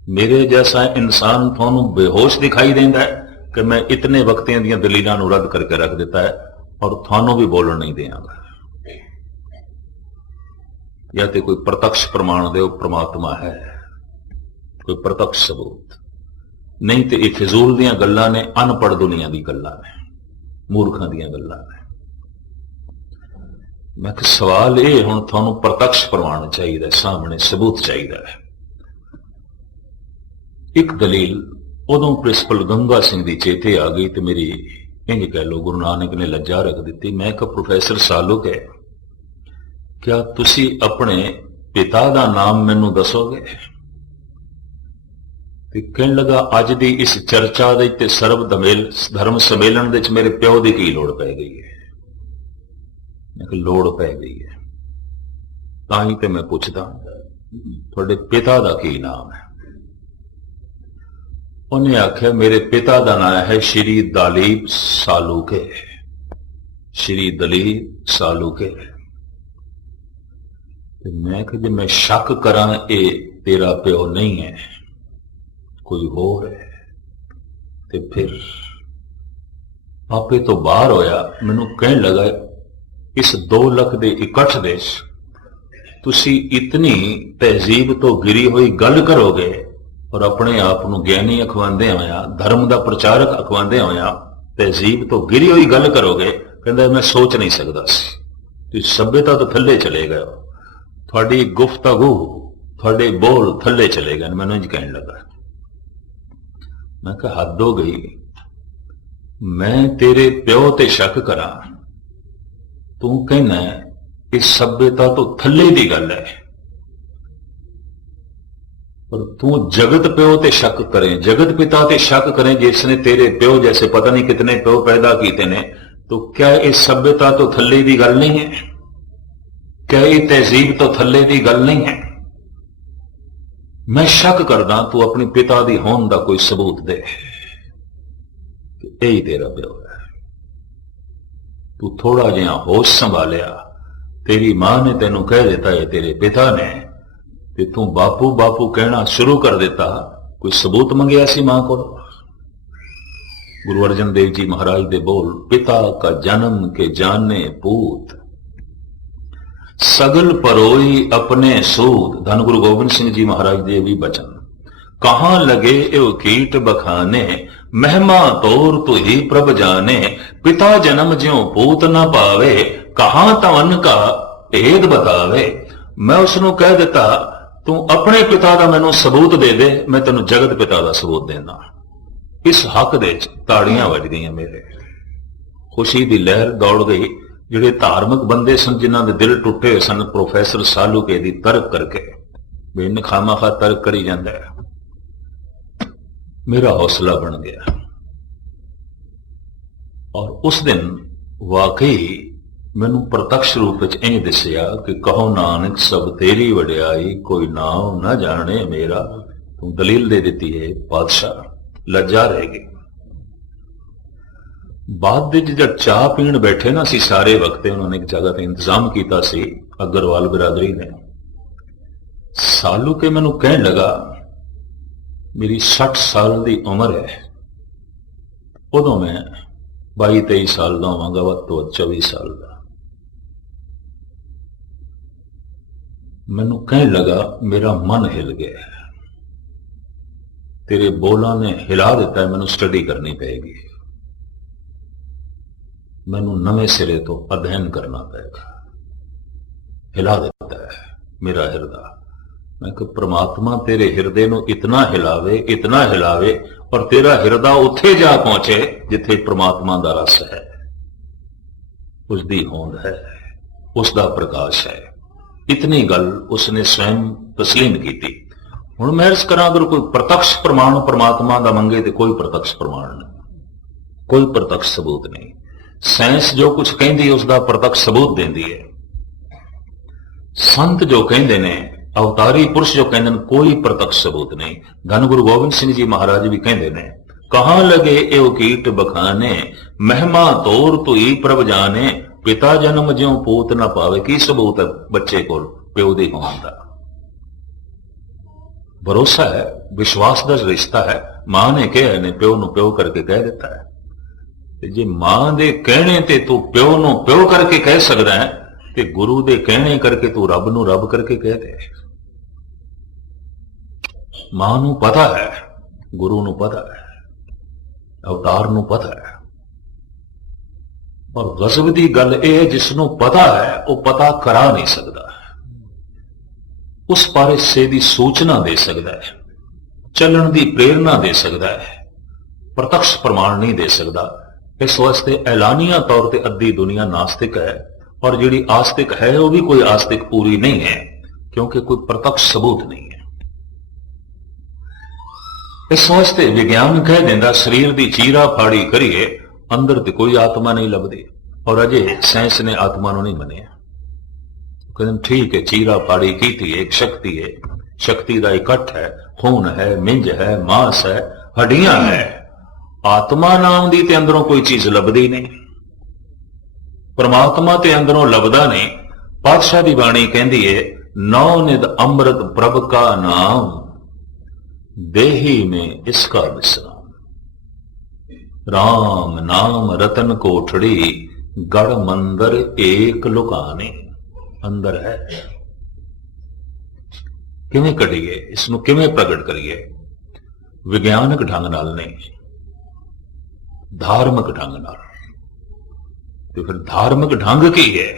ਮੇਰੇ ਜੈਸਾ ਇਨਸਾਨ ਤੁਹਾਨੂੰ ਬੇਹੋਸ਼ ਦਿਖਾਈ ਦਿੰਦਾ ਹੈ? ਕਿ ਮੈਂ ਇਤਨੇ ਵਕਤਿਆਂ ਦੀਆਂ ਦਲੀਲਾਂ ਨੂੰ ਰੱਦ ਕਰਕੇ ਰੱਖ ਦਿੱਤਾ ਹੈ ਔਰ ਤੁਹਾਨੂੰ ਵੀ ਬੋਲਣ ਨਹੀਂ ਦਿਆਂਗਾ। ਜਾਂ ਤੇ ਕੋਈ ਪ੍ਰਤੱਖ ਪ੍ਰਮਾਣ ਦਿਓ ਪ੍ਰਮਾਤਮਾ ਹੈ, ਕੋਈ ਪ੍ਰਤੱਖ ਸਬੂਤ, ਨਹੀਂ ਤੇ ਇਹ ਫਿਜ਼ੂਲ ਦੀਆਂ ਗੱਲਾਂ ਨੇ, ਅਨਪੜ੍ਹ ਦੁਨੀਆ ਦੀ ਗੱਲਾਂ ਨੇ, ਮੂਰਖਾਂ ਦੀਆਂ ਗੱਲਾਂ ਨੇ। ਮੈਂ ਕਿਹਾ ਸਵਾਲ ਇਹ, ਹੁਣ ਤੁਹਾਨੂੰ ਪ੍ਰਤੱਖ ਪ੍ਰਮਾਣ ਚਾਹੀਦਾ, ਸਾਹਮਣੇ ਸਬੂਤ ਚਾਹੀਦਾ ਹੈ। ਇੱਕ ਦਲੀਲ ਉਦੋਂ ਪ੍ਰਿੰਸੀਪਲ ਗੰਗਾ ਸਿੰਘ ਦੀ ਚੇਤੇ ਆ ਗਈ ਤੇ ਮੇਰੀ ਇੰਜ ਕਹਿ ਲੋ ਗੁਰੂ ਨਾਨਕ ਨੇ ਲੱਜਾ ਰੱਖ ਦਿੱਤੀ। ਮੈਂ ਕਿਹਾ ਪ੍ਰੋਫੈਸਰ ਸਾਲੁਕ ਹੈ, ਕਿਆ ਤੁਸੀਂ ਆਪਣੇ ਪਿਤਾ ਦਾ ਨਾਮ ਮੈਨੂੰ ਦੱਸੋਗੇ? ਤੇ ਕਹਿਣ ਲੱਗਾ, ਅੱਜ ਦੀ ਇਸ ਚਰਚਾ ਦੇ ਤੇ ਸਰਬ ਧਰਮ ਸੰਮੇਲਨ ਦੇ ਵਿੱਚ ਮੇਰੇ ਪਿਓ ਦੀ ਕੀ ਲੋੜ ਪੈ ਗਈ ਹੈ? ਮੈਂ ਕਿਹਾ ਲੋੜ ਪੈ ਗਈ ਹੈ, ਤਾਂ ਹੀ ਤੇ ਮੈਂ ਪੁੱਛਦਾ ਤੁਹਾਡੇ ਪਿਤਾ ਦਾ ਕੀ ਨਾਮ ਹੈ? ਉਹਨੇ ਆਖਿਆ, ਮੇਰੇ ਪਿਤਾ ਦਾ ਨਾਮ ਹੈ ਸ਼੍ਰੀ ਦਲੀਪ ਸਾਲੂਕੇ। ਸ਼੍ਰੀ ਦਲੀਪ ਸਾਲੂਕੇ। ਤੇ ਮੈਂ ਕਿਹਾ ਜੇ ਮੈਂ ਸ਼ੱਕ ਕਰਾਂ ਇਹ ਤੇਰਾ ਪਿਓ ਨਹੀਂ ਹੈ, ਕੋਈ ਹੋਰ ਹੈ, ਤੇ ਫਿਰ ਆਪੇ ਤੋਂ ਬਾਹਰ ਹੋਇਆ। ਮੈਨੂੰ ਕਹਿਣ ਲੱਗਾ, ਇਸ 2 ਲੱਖ ਦੇ ਇਕੱਠ ਦੇ ਤੁਸੀਂ ਇਤਨੀ ਤਹਿਜ਼ੀਬ ਤੋਂ ਗਿਰੀ ਹੋਈ ਗੱਲ ਕਰੋਗੇ ਔਰ ਆਪਣੇ ਆਪ ਨੂੰ ਗਿਆਨੀ ਅਖਵਾਉਂਦੇ ਹੋਇਆ, ਧਰਮ ਦਾ ਪ੍ਰਚਾਰਕ ਅਖਵਾਉਂਦੇ ਹੋਇਆ ਤਹਿਜ਼ੀਬ ਤੋਂ ਗਿਰੀ ਹੋਈ ਗੱਲ ਕਰੋਗੇ? ਕਹਿੰਦਾ ਮੈਂ ਸੋਚ ਨਹੀਂ ਸਕਦਾ ਸੀ, ਤੁਸੀਂ ਸਭਿਅਤਾ ਤੋਂ ਥੱਲੇ ਚਲੇ ਗਏ, ਤੁਹਾਡੀ ਗੁਫ਼ਤਗੂ, ਤੁਹਾਡੇ ਬੋਲ ਥੱਲੇ ਚਲੇ ਗਏ। ਮੈਨੂੰ ਇੰਝ ਕਹਿਣ ਲੱਗਾ। ਮੈਂ ਕਿਹਾ ਹੱਦ ਹੋ ਗਈ, ਮੈਂ ਤੇਰੇ ਪਿਓ ਤੇ ਸ਼ੱਕ ਕਰਾਂ, ਤੂੰ ਕਹਿਣਾ ਇਹ ਸਭਿਅਤਾ ਤੋਂ ਥੱਲੇ ਦੀ ਗੱਲ ਹੈ, पर तू जगत प्यो ते शक करे, जगत पिता ते शक करे जिसने तेरे प्यो जैसे पता नहीं कितने प्यो पैदा किए ने, तो क्या ये सभ्यता तो थल्ले की गल नहीं है? क्या ये तहजीब तो थल्ले की गल नहीं है? मैं शक करदा तू अपने पिता दी होंद दा कोई सबूत दे कि यही तेरा प्यो है। तू थोड़ा जिहा होश संभालिया, तेरी मां ने तेनू कह दिता है तेरे पिता ने, ते तू बापू बापू कहना शुरू कर देता, कोई सबूत मंगया सी मां को? गुरु अर्जन देव जी महाराज दे बोल, पिता का जन्म के जाने पूत, सगल परोई अपने सूद। धन गुरु गोबिंद सिंह जी महाराज दे भी बचन, कहां लगे एव कीट बखाने, महिमा तोर तू ही प्रभ जाने, पिता जन्म ज्यों पूत न पावे, कहां तवन का भेद बतावे। मैं उसनू कह दिता तू अपने पिता का मैनू सबूत दे दे, मैं तेनू जगत पिता का सबूत देना। इस हक दे ताड़ियां वज गई मेरे, खुशी की लहर दौड़ गई। जिहड़े धार्मिक बंदे सन जिन्हां दे दिल टुटे हुए सन, प्रोफैसर सालूके दी तर्क करके भी इन खामा-खा तर्क करी जांदा है, मेरा हौसला बन गया। और उस दिन वाकई मैनू प्रत्यक्ष रूप में इंज दसिया कि कहो नानक सब तेरी वड्याई, कोई नाम ना जाने मेरा। तू दलील दे दी है, बादशाह लज्जा रह गई। बाद ਵਿੱਚ ਜਦ ਚਾਹ ਪੀਣ ਬੈਠੇ ਨਾ ਅਸੀਂ ਸਾਰੇ ਵਕਤੇ ਉਹਨਾਂ ਨੇ ਇੱਕ ਜਗ੍ਹਾ ਤੇ ਇੰਤਜ਼ਾਮ ਕੀਤਾ ਸੀ ਅਗਰਵਾਲ ਬਰਾਦਰੀ ਨੇ ਸਾਲੂ ਕੇ ਮੈਨੂੰ ਕਹਿਣ ਲਗਾ ਮੇਰੀ 60 ਸਾਲ ਦੀ ਉਮਰ ਹੈ ਉਦੋਂ ਮੈਂ 22-23 ਸਾਲ ਦਾ ਹੋਵਾਂਗਾ ਵੱਧ ਤੋਂ ਵੱਧ 24 ਸਾਲ ਦਾ ਮੈਨੂੰ ਕਹਿਣ ਲਗਾ ਮੇਰਾ ਮਨ ਹਿਲ ਗਿਆ ਤੇਰੇ ਬੋਲਾਂ ਨੇ ਹਿਲਾ ਦਿੱਤਾ ਹੈ ਮੈਨੂੰ ਸਟੱਡੀ ਕਰਨੀ ਪਏਗੀ ਮੈਨੂੰ ਨਵੇਂ ਸਿਰੇ ਤੋਂ ਅਧਿਐਨ ਕਰਨਾ ਪਏਗਾ ਹਿਲਾ ਦਿੱਤਾ ਹੈ ਮੇਰਾ ਹਿਰਦਾ ਮੈਂ ਕਿ ਪ੍ਰਮਾਤਮਾ ਤੇਰੇ ਹਿਰਦੇ ਨੂੰ ਇਤਨਾ ਹਿਲਾਵੇ ਔਰ ਤੇਰਾ ਹਿਰਦਾ ਉੱਥੇ ਜਾ ਪਹੁੰਚੇ ਜਿੱਥੇ ਪ੍ਰਮਾਤਮਾ ਦਾ ਰਸ ਹੈ ਉਸ ਦੀ ਹੋਂਦ ਹੈ ਉਸ ਦਾ ਪ੍ਰਕਾਸ਼ ਹੈ ਇਤਨੀ ਗੱਲ ਉਸਨੇ ਸਵੈਮ ਤਸਲੀਮ ਕੀਤੀ ਹੁਣ ਮੈਂ ਅਰਜ਼ ਕਰਾਂ ਅਗਰ ਕੋਈ ਪ੍ਰਤੱਖ ਪ੍ਰਮਾਣ ਪ੍ਰਮਾਤਮਾ ਦਾ ਮੰਗੇ ਤੇ ਕੋਈ ਪ੍ਰਤੱਖ ਪ੍ਰਮਾਣ ਨਹੀਂ ਕੋਈ ਪ੍ਰਤੱਖ ਸਬੂਤ ਨਹੀਂ ਸਾਇੰਸ ਜੋ ਕੁਝ ਕਹਿੰਦੀ ਉਸ ਦਾ ਪ੍ਰਤੱਖ ਸਬੂਤ ਦਿੰਦੀ ਹੈ ਸੰਤ ਜੋ ਕਹਿੰਦੇ ਨੇ ਅਵਤਾਰੀ ਪੁਰਸ਼ ਜੋ ਕਹਿੰਦੇ ਨੇ ਕੋਈ ਪ੍ਰਤੱਖ ਸਬੂਤ ਨਹੀਂ ਧੰਨ ਗੁਰੂ ਗੋਬਿੰਦ ਸਿੰਘ ਜੀ ਮਹਾਰਾਜ ਵੀ ਕਹਿੰਦੇ ਨੇ ਕਹਾਂ ਲਗੇ ਇਹ ਕੀਟ ਬਖਾਨੇ ਮਹਿਮਾ ਤੋਰ ਤੁਈ ਪ੍ਰਭ ਜਾਣੇ ਪਿਤਾ ਜਨਮ ਜਿਉ ਪੂਤ ਨਾ ਪਾਵੇ ਕੀ ਸਬੂਤ ਹੈ ਬੱਚੇ ਕੋਲ ਪਿਓ ਦੇ ਹੋਣ ਦਾ ਭਰੋਸਾ ਹੈ ਵਿਸ਼ਵਾਸ ਦਾ ਰਿਸ਼ਤਾ ਹੈ ਮਾਂ ਨੇ ਕਿਹਾ ਨੇ ਪਿਓ ਨੂੰ ਪਿਓ ਕਰਕੇ ਕਹਿ ਦਿੱਤਾ ਹੈ ਤੇ ਜੇ ਮਾਂ ਦੇ ਕਹਿਣੇ ਤੇ ਤੂੰ ਪਿਓ ਨੂੰ ਪਿਓ ਕਰਕੇ ਕਹਿ ਸਕਦਾ ਹੈ ਤੇ ਗੁਰੂ ਦੇ ਕਹਿਣੇ ਕਰਕੇ ਤੂੰ ਰੱਬ ਨੂੰ ਰੱਬ ਕਰਕੇ ਕਹਿ ਦੇ ਮਾਂ ਨੂੰ ਪਤਾ ਹੈ ਗੁਰੂ ਨੂੰ ਪਤਾ ਹੈ ਅਵਤਾਰ ਨੂੰ ਪਤਾ ਹੈ ਪਰ ਗਜ਼ਬ ਦੀ ਗੱਲ ਇਹ ਹੈ ਜਿਸ ਨੂੰ ਪਤਾ ਹੈ ਉਹ ਪਤਾ ਕਰਾ ਨਹੀਂ ਸਕਦਾ ਉਸ ਬਾਰੇ ਸੇ ਦੀ ਸੂਚਨਾ ਦੇ ਸਕਦਾ ਹੈ ਚੱਲਣ ਦੀ ਪ੍ਰੇਰਣਾ ਦੇ ਸਕਦਾ ਹੈ ਪ੍ਰਤੱਖ ਪ੍ਰਮਾਣ ਨਹੀਂ ਦੇ ਸਕਦਾ ਇਸ ਵਾਸਤੇ ਐਲਾਨੀਆ ਤੌਰ ਤੇ ਅੱਧੀ ਦੁਨੀਆ ਨਾਸਤਿਕ ਹੈ ਔਰ ਜਿਹੜੀ ਆਸਤਿਕ ਹੈ ਉਹ ਵੀ ਕੋਈ ਆਸਤਿਕ ਪੂਰੀ ਨਹੀਂ ਹੈ ਕਿਉਂਕਿ ਕੋਈ ਪ੍ਰਤੱਖ ਸਬੂਤ ਨਹੀਂ ਹੈ ਇਸ ਵਾਸਤੇ ਵਿਗਿਆਨ ਕਹਿ ਦਿੰਦਾ ਸਰੀਰ ਦੀ ਚੀਰਾ ਫਾੜੀ ਕਰੀਏ ਅੰਦਰ ਤੇ ਕੋਈ ਆਤਮਾ ਨਹੀਂ ਲੱਭਦੀ ਔਰ ਅਜੇ ਸਾਇੰਸ ਨੇ ਆਤਮਾ ਨੂੰ ਨਹੀਂ ਮੰਨਿਆ ਕਹਿੰਦੇ ਠੀਕ ਹੈ ਚੀਰਾ ਫਾੜੀ ਕੀਤੀ ਹੈ ਇੱਕ ਸ਼ਕਤੀ ਦਾ ਇਕੱਠ ਹੈ ਖੂਨ ਹੈ ਮਿੰਜ ਹੈ ਮਾਸ ਹੈ ਹੱਡੀਆਂ ਹੈ ਆਤਮਾ ਨਾਮ ਦੀ ਤੇ ਅੰਦਰੋਂ ਕੋਈ ਚੀਜ਼ ਲੱਭਦੀ ਨਹੀਂ ਪਰਮਾਤਮਾ ਤੇ ਅੰਦਰੋਂ ਲੱਭਦਾ ਨਹੀਂ ਪਾਤਸ਼ਾਹ ਦੀ ਬਾਣੀ ਕਹਿੰਦੀ ਹੈ ਨੌ ਨਿਦ ਅੰਮ੍ਰਿਤ ਪ੍ਰਭ ਕਾ ਨਾਮ ਦੇਹੀ ਮੇ ਇਸਕਾ ਵਿਸਰਾਮ ਰਾਮ ਨਾਮ ਰਤਨ ਕੋਠੜੀ ਗੜ ਮੰਦਰ ਏਕ ਲੁਕਾਨੇ ਅੰਦਰ ਹੈ ਕਿਵੇਂ ਕੱਢੀਏ ਇਸ ਨੂੰ ਕਿਵੇਂ ਪ੍ਰਗਟ ਕਰੀਏ ਵਿਗਿਆਨਕ ਢੰਗ ਨਾਲ ਨਹੀਂ ਧਾਰਮਿਕ ਢੰਗ ਨਾਲ ਤੇ ਫਿਰ ਧਾਰਮਿਕ ਢੰਗ ਕੀ ਹੈ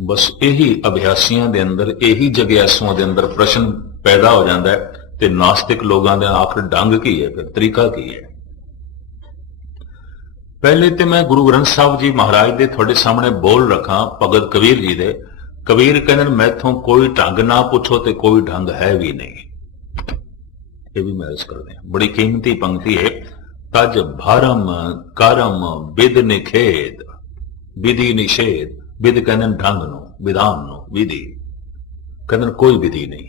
ਬਸ ਇਹੀ ਅਭਿਆਸੀਆਂ ਦੇ ਅੰਦਰ ਇਹੀ ਜਗਿਆਸੂਆਂ ਦੇ ਅੰਦਰ ਪ੍ਰਸ਼ਨ ਪੈਦਾ ਹੋ ਜਾਂਦਾ ਹੈ ਤੇ ਨਾਸਤਿਕ ਲੋਕਾਂ ਦੇ ਆਖਰ ਢੰਗ ਕੀ ਹੈ ਫਿਰ ਤਰੀਕਾ ਕੀ ਹੈ ਪਹਿਲੇ ਤੇ ਮੈਂ ਗੁਰੂ ਗ੍ਰੰਥ ਸਾਹਿਬ ਜੀ ਮਹਾਰਾਜ ਦੇ ਤੁਹਾਡੇ ਸਾਹਮਣੇ ਬੋਲ ਰੱਖਾਂ ਭਗਤ ਕਬੀਰ ਜੀ ਦੇ ਕਬੀਰ ਕਹਿੰਦੇ ਮੈਥੋਂ ਕੋਈ ਢੰਗ ਨਾ ਪੁੱਛੋ ਤੇ ਕੋਈ ਢੰਗ ਹੈ ਵੀ ਨਹੀਂ ਇਹ ਵੀ ਮੈਂ ਅਰਜ਼ ਕਰਦੇ ਹਾਂ ਬੜੀ ਕੀਮਤੀ ਪੰਕਤੀ ਹੈ ਤਜ ਭਰਮ ਕਰਮ ਵਿਦ ਨਿਖੇਦ ਵਿਧੀ ਨਿਸ਼ੇਧ ਵਿਦ ਕਹਿੰਦੇ ਢੰਗ ਨੂੰ ਵਿਧਾਨ ਨੂੰ ਵਿਧੀ ਕਹਿੰਦੇ ਕੋਈ ਵਿਧੀ ਨਹੀਂ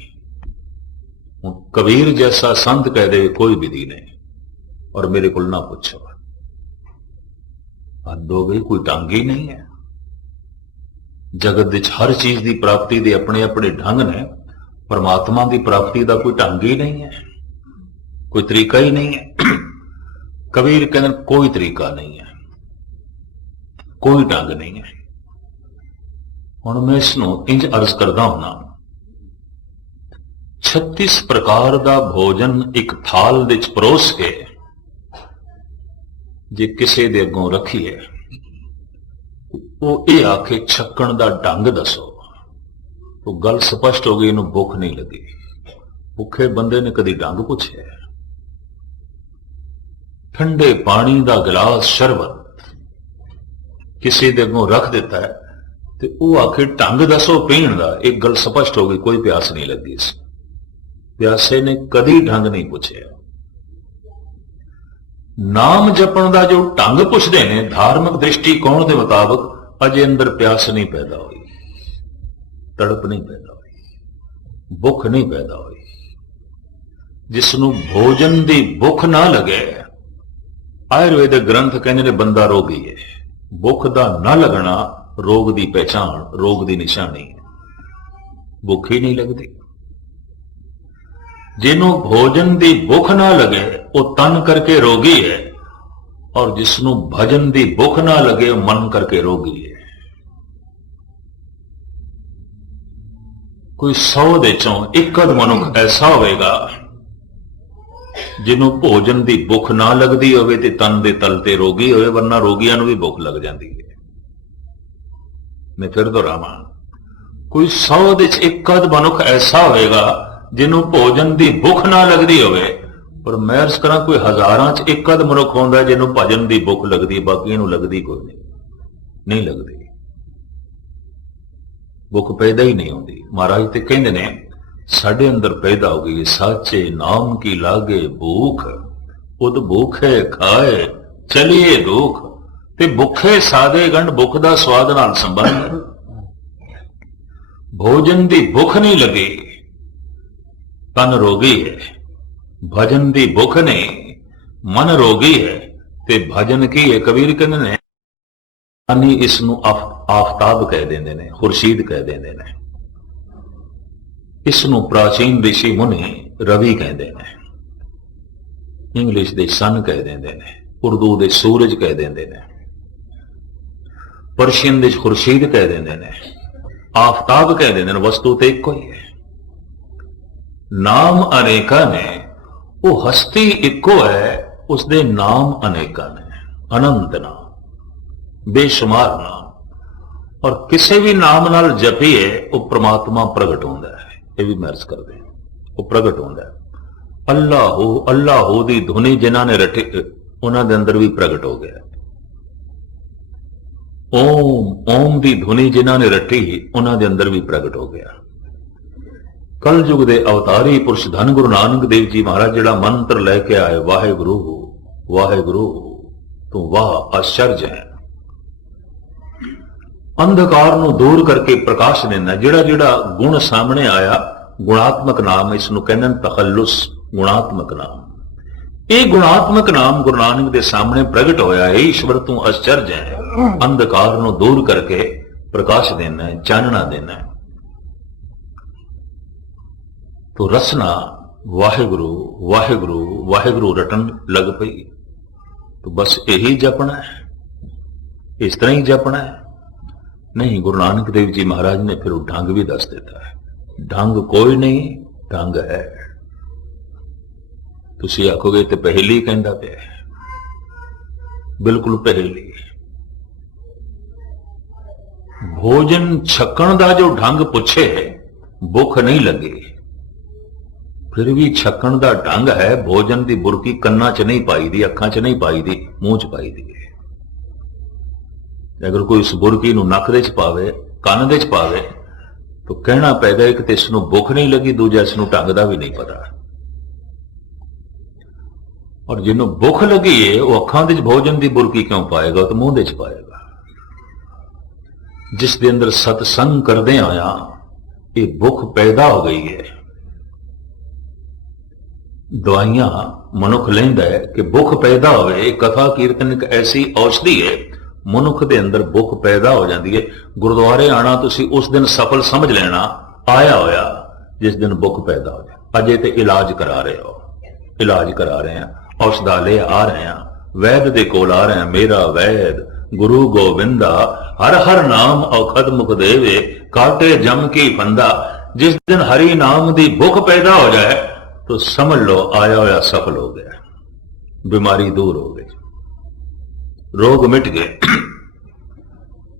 ਹੁਣ ਕਬੀਰ ਜੈਸਾ ਸੰਤ ਕਹਿ ਦੇ ਕੋਈ ਵਿਧੀ ਨਹੀਂ ਔਰ ਮੇਰੇ ਕੋਲ ਨਾ ਪੁੱਛੋ ਹੱਦ ਹੋ ਗਈ ਕੋਈ ਢੰਗ ਹੀ ਨਹੀਂ ਹੈ ਜਗਤ ਵਿੱਚ ਹਰ ਚੀਜ਼ ਦੀ ਪ੍ਰਾਪਤੀ ਦੇ ਆਪਣੇ ਆਪਣੇ ਢੰਗ ਨੇ ਪਰਮਾਤਮਾ ਦੀ ਪ੍ਰਾਪਤੀ ਦਾ ਕੋਈ ਢੰਗ ਹੀ ਨਹੀਂ ਹੈ ਕੋਈ ਤਰੀਕਾ ਹੀ ਨਹੀਂ ਹੈ ਕਬੀਰ ਕਹਿੰਦੇ ਕੋਈ ਤਰੀਕਾ ਨਹੀਂ ਹੈ ਕੋਈ ਢੰਗ ਨਹੀਂ ਹੈ ਹੁਣ ਮੈਂ ਇਸ ਨੂੰ ਇੰਜ ਅਰਜ਼ ਕਰਦਾ ਹੁਣਾ 36 ਪ੍ਰਕਾਰ ਦਾ ਭੋਜਨ ਇੱਕ ਥਾਲ ਵਿੱਚ ਪਰੋਸ ਕੇ ਜੇ ਕਿਸੇ ਦੇ ਅੱਗੋਂ ਰੱਖੀਏ ਉਹ ਇਹ ਆਖੇ ਛੱਕਣ ਦਾ ਢੰਗ ਦੱਸੋ ਉਹ ਗੱਲ ਸਪਸ਼ਟ ਹੋ ਗਈ ਇਹਨੂੰ ਭੁੱਖ ਨਹੀਂ ਲੱਗੀ ਭੁੱਖੇ ਬੰਦੇ ਨੇ ਕਦੀ ਢੰਗ ਪੁੱਛਿਆ ਠੰਡੇ ਪਾਣੀ ਦਾ ਗਲਾਸ ਸ਼ਰਬਤ ਕਿਸੇ ਦੇ ਅੱਗੋਂ ਰੱਖ ਦਿੱਤਾ ਹੈ ਤੇ ਉਹ ਆਖੇ ਢੰਗ ਦੱਸੋ ਪੀਣ ਦਾ ਇੱਕ ਗੱਲ ਸਪਸ਼ਟ ਹੋ ਗਈ ਕੋਈ ਪਿਆਸ ਨਹੀਂ ਲੱਗੀ ਸੀ ਪਿਆਸੇ ਨੇ ਕਦੀ ਢੰਗ ਨਹੀਂ ਪੁੱਛਿਆ ਨਾਮ ਜਪਣ ਦਾ ਜੋ ਢੰਗ ਪੁੱਛਦੇ ਨੇ ਧਾਰਮਿਕ ਦ੍ਰਿਸ਼ਟੀਕੋਣ ਦੇ ਮੁਤਾਬਕ ਅਜੇ ਅੰਦਰ ਪਿਆਸ ਨਹੀਂ ਪੈਦਾ ਹੋਈ ਤੜਪ ਨਹੀਂ ਪੈਦਾ ਹੋਈ ਭੁੱਖ ਨਹੀਂ ਪੈਦਾ ਹੋਈ ਜਿਸ ਨੂੰ ਭੋਜਨ ਦੀ ਭੁੱਖ ਨਾ ਲੱਗੇ ਆਯੁਰਵੇਦਿਕ ਗ੍ਰੰਥ ਕਹਿੰਦੇ ਨੇ ਬੰਦਾ ਰੋਗੀ ਹੈ। ਭੁੱਖ ਦਾ ਨਾ ਲੱਗਣਾ ਰੋਗ ਦੀ ਪਹਿਚਾਣ, ਰੋਗ ਦੀ ਨਿਸ਼ਾਨੀ ਹੈ। ਭੁੱਖ ਹੀ ਨਹੀਂ ਲੱਗਦੀ। ਜਿਹਨੂੰ ਭੋਜਨ ਦੀ ਭੁੱਖ ਨਾ ਲਗੇ ਉਹ ਤਨ ਕਰਕੇ ਰੋਗੀ ਹੈ, ਔਰ ਜਿਸਨੂੰ ਭਜਨ ਦੀ ਭੁੱਖ ਨਾ ਲਗੇ ਉਹ ਮਨ ਕਰਕੇ ਰੋਗੀ ਹੈ। ਕੋਈ 100 ਦੇ ਚੋਂ ਇੱਕ ਅੱਧ ਮਨੁੱਖ ਐਸਾ ਹੋਵੇਗਾ ਜਿਹਨੂੰ ਭੋਜਨ ਦੀ ਭੁੱਖ ਨਾ ਲੱਗਦੀ ਹੋਵੇ ਤੇ ਤਨ ਦੇ ਤਲ ਤੇ ਰੋਗੀ ਹੋਵੇ, ਵਰਨਾ ਰੋਗੀਆਂ ਨੂੰ ਵੀ ਭੁੱਖ ਲੱਗ ਜਾਂਦੀ ਹੈ। ਮੈਂ ਫਿਰ ਦੁਹਰਾਵਾਂ, ਕੋਈ 100 ਦੇ ਚ ਇੱਕ ਅੱਧ ਮਨੁੱਖ ਐਸਾ ਹੋਵੇਗਾ ਜਿਹਨੂੰ ਭੋਜਨ ਦੀ ਭੁੱਖ ਨਾ ਲੱਗਦੀ ਹੋਵੇ, ਪਰ ਮੈਂ ਅਰਜ਼ ਕਰਾਂ ਕੋਈ ਹਜ਼ਾਰਾਂ ਚ ਇੱਕ ਅੱਧ ਮਨੁੱਖ ਹੁੰਦਾ ਜਿਹਨੂੰ ਭਜਨ ਦੀ ਭੁੱਖ ਲੱਗਦੀ, ਬਾਕੀਆਂ ਨੂੰ ਲੱਗਦੀ ਕੋਈ ਨਹੀਂ ਲੱਗਦੀ। ਭੁੱਖ ਪੈਦਾ ਹੀ ਨਹੀਂ ਹੁੰਦੀ। ਮਹਾਰਾਜ ਤੇ ਕਹਿੰਦੇ ਨੇ ਸਾਡੇ ਅੰਦਰ ਪੈਦਾ ਹੋ ਗਈ ਸਾਚੇ ਨਾਮ ਕੀ ਲਾਗੇ ਭੂਖ, ਉਦ ਭੂਖੇ ਖਾਏ ਚਲੀਏ ਦੁੱਖ। ਤੇ ਭੁੱਖੇ ਸਾਦੇ ਗੰਢ ਭੁੱਖ ਦਾ ਸਵਾਦ ਨਾਲ ਸੰਬੰਧ। ਭੋਜਨ ਦੀ ਭੁੱਖ ਨਹੀਂ ਲੱਗੀ ਤਨ ਰੋਗੀ ਹੈ, ਭਜਨ ਦੀ ਭੁੱਖ ਨਹੀਂ ਮਨ ਰੋਗੀ ਹੈ। ਤੇ ਭਜਨ ਕੀ ਹੈ? ਕਬੀਰ ਕਹਿੰਦੇ ਨੇ ਇਸ ਨੂੰ ਆਫਤਾਬ ਕਹਿ ਦਿੰਦੇ ਨੇ, ਖੁਰਸ਼ੀਦ ਕਹਿ ਦਿੰਦੇ ਨੇ। ਇਸ ਨੂੰ ਪ੍ਰਾਚੀਨ ਰਿਸ਼ੀ ਮੁਨੀ ਰਵੀ ਕਹਿੰਦੇ ਨੇ, ਇੰਗਲਿਸ਼ ਦੇ ਸਨ ਕਹਿ ਦਿੰਦੇ ਨੇ, ਉਰਦੂ ਦੇ ਸੂਰਜ ਕਹਿ ਦਿੰਦੇ ਨੇ, ਪਰਸ਼ੀਅਨ ਦੇ ਖੁਰਸ਼ੀਦ ਕਹਿ ਦਿੰਦੇ ਨੇ, ਆਫਤਾਬ ਕਹਿ ਦਿੰਦੇ ਨੇ। ਵਸਤੂ ਤੇ ਇੱਕੋ ਹੀ ਹੈ। ਨਾਮ ਅਨੇਕਾਂ ਨੇ, ਉਹ ਹਸਤੀ ਇੱਕੋ ਹੈ, ਉਸਦੇ ਨਾਮ ਅਨੇਕਾਂ ਨੇ। ਅਨੰਤ ਨਾਮ, ਬੇਸ਼ੁਮਾਰ ਨਾਮ। ਔਰ ਕਿਸੇ ਵੀ ਨਾਮ ਨਾਲ ਜਪੀਏ ਉਹ ਪ੍ਰਮਾਤਮਾ ਪ੍ਰਗਟ ਹੁੰਦਾ ਹੈ। ਇਹ ਵੀ ਮਰਜ਼ ਕਰਦੇ ਉਹ ਪ੍ਰਗਟ ਹੁੰਦਾ ਹੈ। ਅੱਲਾਹੂ ਅੱਲਾਹੂ ਦੀ ਧੁਨੀ ਜਿਨ੍ਹਾਂ ਨੇ ਰੱਟੀ ਉਹਨਾਂ ਦੇ ਅੰਦਰ ਵੀ ਪ੍ਰਗਟ ਹੋ ਗਿਆ। ਓਮ ਓਮ ਦੀ ਧੁਨੀ ਜਿਨ੍ਹਾਂ ਨੇ ਰੱਟੀ ਉਹਨਾਂ ਦੇ ਅੰਦਰ ਵੀ ਪ੍ਰਗਟ ਹੋ ਗਿਆ। ਕਲਯੁਗ ਦੇ ਅਵਤਾਰੀ ਪੁਰਸ਼ ਧੰਨ ਗੁਰੂ ਨਾਨਕ ਦੇਵ ਜੀ ਮਹਾਰਾਜ ਜਿਹੜਾ ਮੰਤਰ ਲੈ ਕੇ ਆਏ, ਵਾਹਿਗੁਰੂ ਵਾਹਿਗੁਰੂ ਤੂੰ ਵਾਹ ਆਸ਼ਚਰਜ ਹੈ। ਅੰਧਕਾਰ ਨੂੰ ਦੂਰ ਕਰਕੇ ਪ੍ਰਕਾਸ਼ ਦਿੰਦਾ। ਜਿਹੜਾ ਜਿਹੜਾ ਗੁਣ ਸਾਹਮਣੇ ਆਇਆ ਗੁਣਾਤਮਕ ਨਾਮ, ਇਸ ਨੂੰ ਕਹਿੰਦੇ ਨੇ ਤਖੱਲੁਸ, ਗੁਣਾਤਮਕ ਨਾਮ। ਇਹ ਗੁਣਾਤਮਕ ਨਾਮ ਗੁਰੂ ਨਾਨਕ ਦੇ ਸਾਹਮਣੇ ਪ੍ਰਗਟ ਹੋਇਆ ਹੈ। ਈਸ਼ਵਰ ਤੂੰ ਆਸ਼ਚਰਜ ਹੈ। ਅੰਧਕਾਰ ਨੂੰ ਦੂਰ ਕਰਕੇ ਪ੍ਰਕਾਸ਼ ਦੇਣਾ ਹੈ, ਚਾਨਣਾ ਦੇਣਾ ਹੈ। ਤੋ ਰਸਨਾ ਵਾਹਿਗੁਰੂ ਵਾਹਿਗੁਰੂ ਵਾਹਿਗੁਰੂ ਰਟਣ ਲੱਗ ਪਈ। ਤੋ ਬਸ ਇਹੀ ਜਪਣਾ ਹੈ, ਇਸ ਤਰ੍ਹਾਂ ਹੀ ਜਪਣਾ ਹੈ। ਨਹੀਂ, ਗੁਰੂ ਨਾਨਕ ਦੇਵ ਜੀ ਮਹਾਰਾਜ ਨੇ ਫਿਰ ਉਹ ਢੰਗ ਵੀ ਦੱਸ ਦਿੱਤਾ ਹੈ। ਢੰਗ ਕੋਈ ਨਹੀਂ, ਢੰਗ ਹੈ। ਤੁਸੀਂ ਆਖੋਗੇ ਤੇ ਪਹਿਲੀ ਕਹਿੰਦਾ ਪਿਆ, ਬਿਲਕੁਲ ਪਹਿਲੀ। ਭੋਜਨ ਛਕਣ ਦਾ ਜੋ ਢੰਗ ਪੁੱਛੇ, ਭੁੱਖ ਨਹੀਂ ਲੱਗੀ, ਫਿਰ ਵੀ ਛਕਣ ਦਾ ਢੰਗ ਹੈ। ਭੋਜਨ ਦੀ ਬੁਰਕੀ ਕੰਨਾਂ 'ਚ ਨਹੀਂ ਪਾਈਦੀ, ਅੱਖਾਂ 'ਚ ਨਹੀਂ ਪਾਈਦੀ, ਮੂੰਹ 'ਚ ਪਾਈਦੀ ਹੈ। ਅਗਰ ਕੋਈ ਉਸ ਬੁਰਕੀ ਨੂੰ ਨੱਕ ਦੇ 'ਚ ਪਾਵੇ, ਕੰਨ ਦੇ 'ਚ ਪਾਵੇ, ਤਾਂ ਕਹਿਣਾ ਪੈਦਾ ਇੱਕ ਤੇ ਇਸ ਨੂੰ ਭੁੱਖ ਨਹੀਂ ਲੱਗੀ, ਦੂਜਾ ਇਸ ਨੂੰ ਢੰਗ ਦਾ ਵੀ ਨਹੀਂ ਪਤਾ। ਔਰ ਜਿਹਨੂੰ ਭੁੱਖ ਲੱਗੀ ਹੈ ਉਹ ਅੱਖਾਂ ਦੇ 'ਚ ਭੋਜਨ ਦੀ ਬੁਰਕੀ ਕਿਉਂ ਪਾਏਗਾ? ਉਹ ਤਾਂ ਮੂੰਹ ਦੇ 'ਚ ਪਾਏਗਾ। ਜਿਸ ਦੇ ਅੰਦਰ ਸਤਸੰਗ ਕਰਦੇ ਆਇਆ ਇਹ ਭੁੱਖ ਪੈਦਾ ਹੋ ਗਈ ਹੈ। ਦਵਾਈਆਂ ਮਨੁੱਖ ਲੈਂਦਾ ਹੈ ਕਿ ਭੁੱਖ ਪੈਦਾ ਹੋਵੇ। ਇਹ ਕਥਾ ਕੀਰਤਨ ਇੱਕ ਐਸੀ ਔਸ਼ਧੀ ਹੈ, ਮਨੁੱਖ ਦੇ ਅੰਦਰ ਭੁੱਖ ਪੈਦਾ ਹੋ ਜਾਂਦੀ ਹੈ। ਗੁਰਦੁਆਰੇ ਆਣਾ ਤੁਸੀਂ ਉਸ ਦਿਨ ਸਫਲ ਸਮਝ ਲੈਣਾ ਆਇਆ ਹੋਇਆ ਜਿਸ ਦਿਨ ਭੁੱਖ ਪੈਦਾ ਹੋ ਜਾਏ। ਅਜੇ ਤੇ ਇਲਾਜ ਕਰਾ ਰਹੇ ਹੋ, ਇਲਾਜ ਕਰਾ ਰਹੇ ਆ, ਔਸ਼ਧਾਲੇ ਆ ਰਹੇ ਆ, ਵੈਦ ਦੇ ਕੋਲ ਆ ਰਹੇ ਆ। ਮੇਰਾ ਵੈਦ ਗੁਰੂ ਗੋਬਿੰਦਾ, ਹਰ ਹਰ ਨਾਮ ਔਖਦ ਮੁਖ ਦੇਵੇ, ਕਾਟੇ ਜਮ ਕੀ ਫੰਦਾ। ਜਿਸ ਦਿਨ ਹਰੀ ਨਾਮ ਦੀ ਭੁੱਖ ਪੈਦਾ ਹੋ ਜਾਏ तो समझ लो आया होया सफल हो गया, बीमारी दूर हो गई, रोग मिट गए।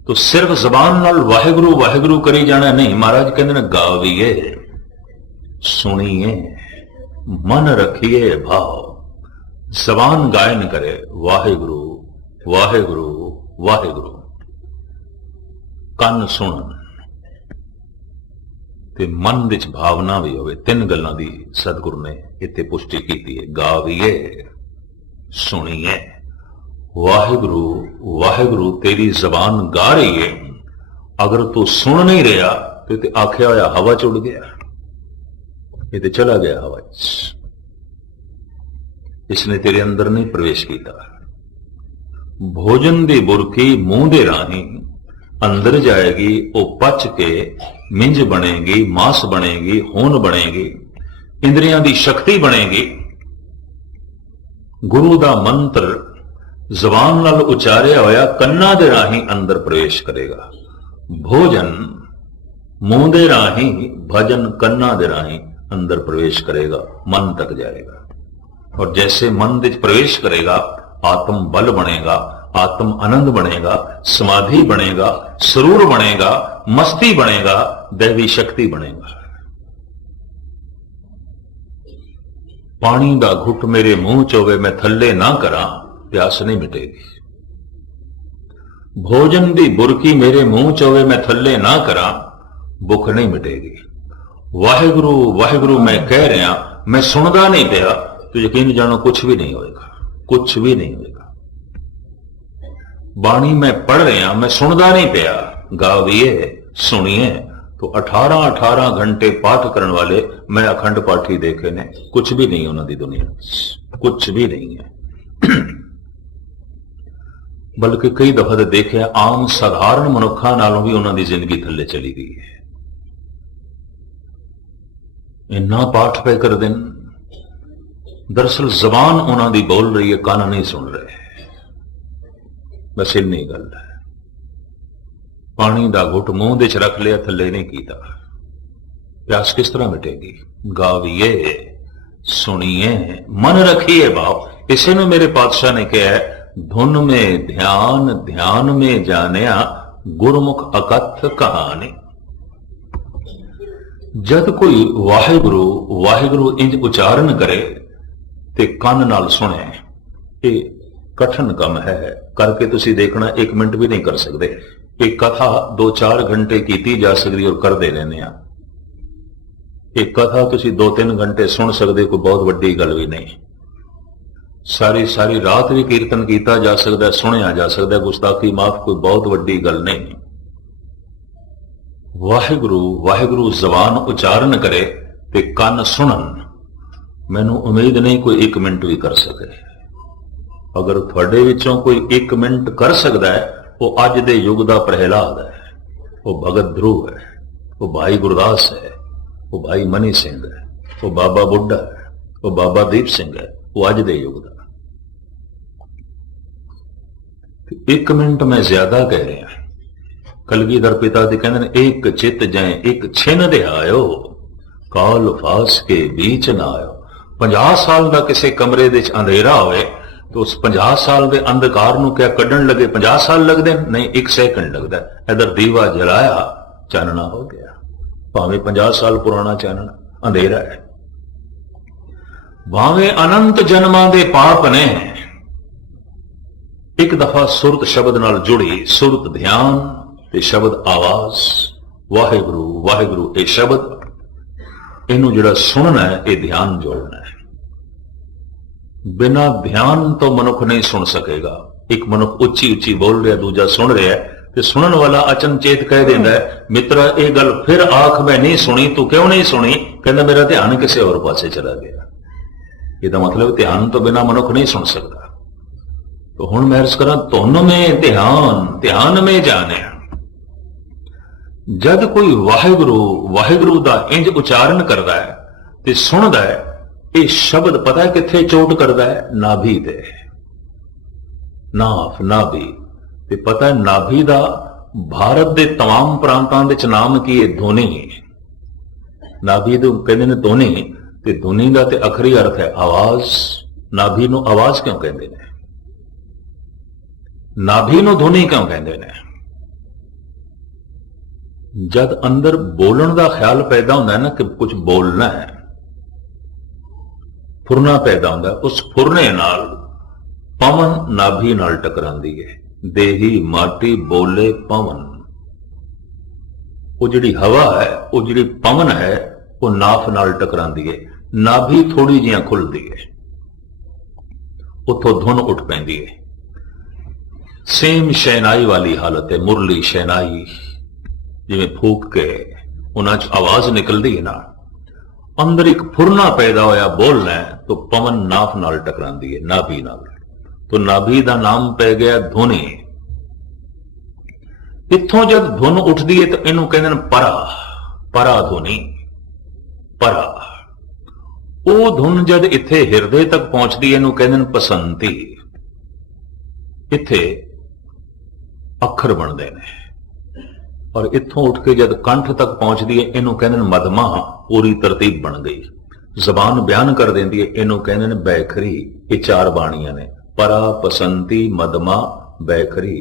तो सिर्फ जबान नाल वाहिगुरु वाहिगुरु करी जाना नहीं। महाराज कहते हैं गावीए, सुनिए, मन रखिए भाव। जबान गायन करे वाहिगुरु वाहिगुरु वाहिगुरु, ਕੰਨ ਸੁਣਨ ਤੇ ਮਨ ਵਿੱਚ ਭਾਵਨਾ ਵੀ ਹੋਵੇ। ਤਿੰਨ ਗੱਲਾਂ ਦੀ ਸਤਿਗੁਰੂ ਨੇ ਇੱਥੇ ਪੁਸ਼ਟੀ ਕੀਤੀ ਹੈ। ਗਾਵੀਏ, ਸੁਣੀਏ, ਵਾਹਿਗੁਰੂ ਵਾਹਿਗੁਰੂ ਤੇਰੀ ਜ਼ਬਾਨ ਗਾ ਰਹੀ ਹੈ। ਅਗਰ ਤੂੰ ਸੁਣ ਨਹੀਂ ਰਿਹਾ ਤੇ ਆਖਿਆ ਹੋਇਆ ਹਵਾ ਚ ਉੱਡ ਗਿਆ, ਇਹ ਤੇ ਚਲਾ ਗਿਆ ਹਵਾ ਚ, ਇਸਨੇ ਤੇਰੇ ਅੰਦਰ ਨਹੀਂ ਪ੍ਰਵੇਸ਼ ਕੀਤਾ। भोजन दी बुरकी मूंह दे राही अंदर जाएगी, वो पच के मिंज बनेगी, मांस बनेगी, खून बनेगी, इंद्रियां दी शक्ति बनेगी। गुरु दा मंत्र जबान नाल उचारिया होया कन्ना दे राही अंदर प्रवेश करेगा। भोजन मुंह दे राही, भजन कन्ना दे राही अंदर प्रवेश करेगा, मन तक जाएगा। और जैसे मन विच प्रवेश करेगा, आत्म बल बनेगा, आत्म आनंद बनेगा, समाधि बनेगा, सरूर बनेगा, मस्ती बनेगा, दैवी शक्ति बनेगा। पानी दा घुट मेरे मुंह च होवे, मैं थल्ले ना करा, प्यास नहीं मिटेगी। भोजन दी बुरकी मेरे मुंह च होवे, मैं थल्ले ना करा, भुख नहीं मिटेगी। वाहिगुरु वाहिगुरु मैं कह रहा, मैं सुनदा नहीं पिया, तो यकीन जानो कुछ भी नहीं होएगा, कुछ भी नहीं होएगा। बाणी मैं पढ़ रहा, मैं सुनदा नहीं पिया, गाविए सुनिए। तो 18-18 घंटे पाठ करने वाले मैं अखंड पाठी देखे ने, कुछ भी नहीं उन्होंने दुनिया, कुछ भी नहीं है। बल्कि कई दफा तो देखे आम साधारण मनुखा नालों भी उन्होंने जिंदगी थले चली गई है। इन्ना पाठ पे कर दिन, दरअसल जबान उन्होंने बोल रही है, कान नहीं सुन रहे। बस इन्नी गल है। पानी दा घुट मुंह दे च रख लिया, थले नहीं कीता, प्यास किस तरह मिटेगी। गाविए सुनिए मन रखिए भाव। इसे ने मेरे पातशाह ने कहा है, धुन में ध्यान ध्यान में जानिया, गुरमुख अकथ कहानी। जद कोई वाहिगुरु वाहिगुरु इंज उचारण करे ते कान नाल सुने, ये कठिन कम है, करके तुसी देखना 1 मिनट भी नहीं कर सकते। एक कथा 2-4 घंटे की जा सकती और करते रहने। एक कथा तुसी 2-3 घंटे सुन सकते, कोई बहुत वड्डी गल भी नहीं। सारी सारी रात भी कीर्तन किया जा सकता, सुनिया जा सकता, गुस्ताखी माफ, कोई बहुत वड्डी गल नहीं। वाहिगुरु वाहिगुरु जबान उचारण करे ते कान सुनन, मैनू उम्मीद नहीं कोई 1 मिनट भी कर सके। अगर थोड़े विचों कोई 1 मिनट कर सकता है, वो अज दे युग दा प्रहलाद है, वो भगत ध्रुव है, वो भाई गुरदास है, वो भाई मनी सिंह है, वो बाबा बुड्ढा है, वो बाबा दीप सिंह है, वो अज दे युग दा। 1 मिनट मैं ज्यादा कह रहा। कलगीधर पिता जी कहते हैं, एक चित जाए एक छिन दे आयो, काल फास के बीच ना आयो। 50 साल का किसी कमरे दे अंधेरा होए, तो उस 50 साल के अंधकार नूं क्या कढ़न लगे 50 साल लगते नहीं, 1 सेकंड लगता है। इधर दीवा जलाया, चानना हो गया, भावें 50 साल पुराना चानना, अंधेरा है। भावें अनंत जन्मां दे पाप ने, एक दफा सुरत शब्द नाल जुड़ी, सुरत ध्यान ते शब्द आवाज, वाहिगुरु वाहिगुरु ये शब्द, इनू जिहड़ा सुनना है, ये ध्यान जोड़ना है। बिना ध्यान तो मनुख नहीं सुन सकेगा। एक मनुख उच्ची उच्ची बोल रहा, दूजा सुन रहा है, तो सुनने वाला अचनचेत कह देता है, मित्रा ये गल फिर आख मैं नहीं सुनी, तू क्यों नहीं सुनी? कहता मेरा ध्यान किसी और पासे चला गया। यह मतलब ध्यान तो बिना मनुख नहीं सुन सकता। तो हुण मैं अर्ज करा, धुन में ध्यान ध्यान में जाने। जद कोई वाहिगुरु वाहिगुरु दा इंज उचारण करता है ते सुनदा है, ये शब्द पता है किथे चोट करता है? नाभि ते, नाफ नाभि ते पता है नाभि दा भारत दे तमाम प्रांतां दे नाम की है ध्वनि। नाभि दे कहंदे ने ध्वनि, ते ध्वनि दा ते आखरी अर्थ है आवाज। नाभि नूं आवाज क्यों कहंदे ने? नाभि नूं ध्वनि क्यों कहंदे ने? जद अंदर बोलण दा ख्याल पैदा होंदा है ना कि कुछ बोलना है, फुरना पैदा होंदा है, उस फुरने नाल पवन नाभि नाल टकरांदी है। देही माटी बोले पवन, वो जिहड़ी हवा है, वो जिहड़ी पवन है, वो नाफ नाल टकरांदी है। नाभि थोड़ी जिहां खुलदी है, उथों धुन उठ पैंदी है। सेम शहनाई वाली हालत है, मुरली शहनाई जिवें फूक के उन्हां च आवाज निकलदी है ना, अंदर एक फुरना पैदा होया बोलना है, तो पवन नाफ नाल टकरांदी है, नाभि नाल। तो नाभि का नाम पै गया धुनी। इत्थों जब धुन उठती है तो इनू कहते हैं परा, परा धुनी, परा। वो धुन जद इत्थे हिरदे तक पहुंचती है इनू कहते हैं पसंती। इत्थे अखर बनते हैं और इत्थों उठ के जद कंठ तक पहुंचती है इनू कहते हैं मदमा, पूरी तरतीब बन गई। जबान बयान कर देती है इनू कहते हैं बैखरी। ये चार बाणियां ने, परा, पसंती, मदमा, बैखरी।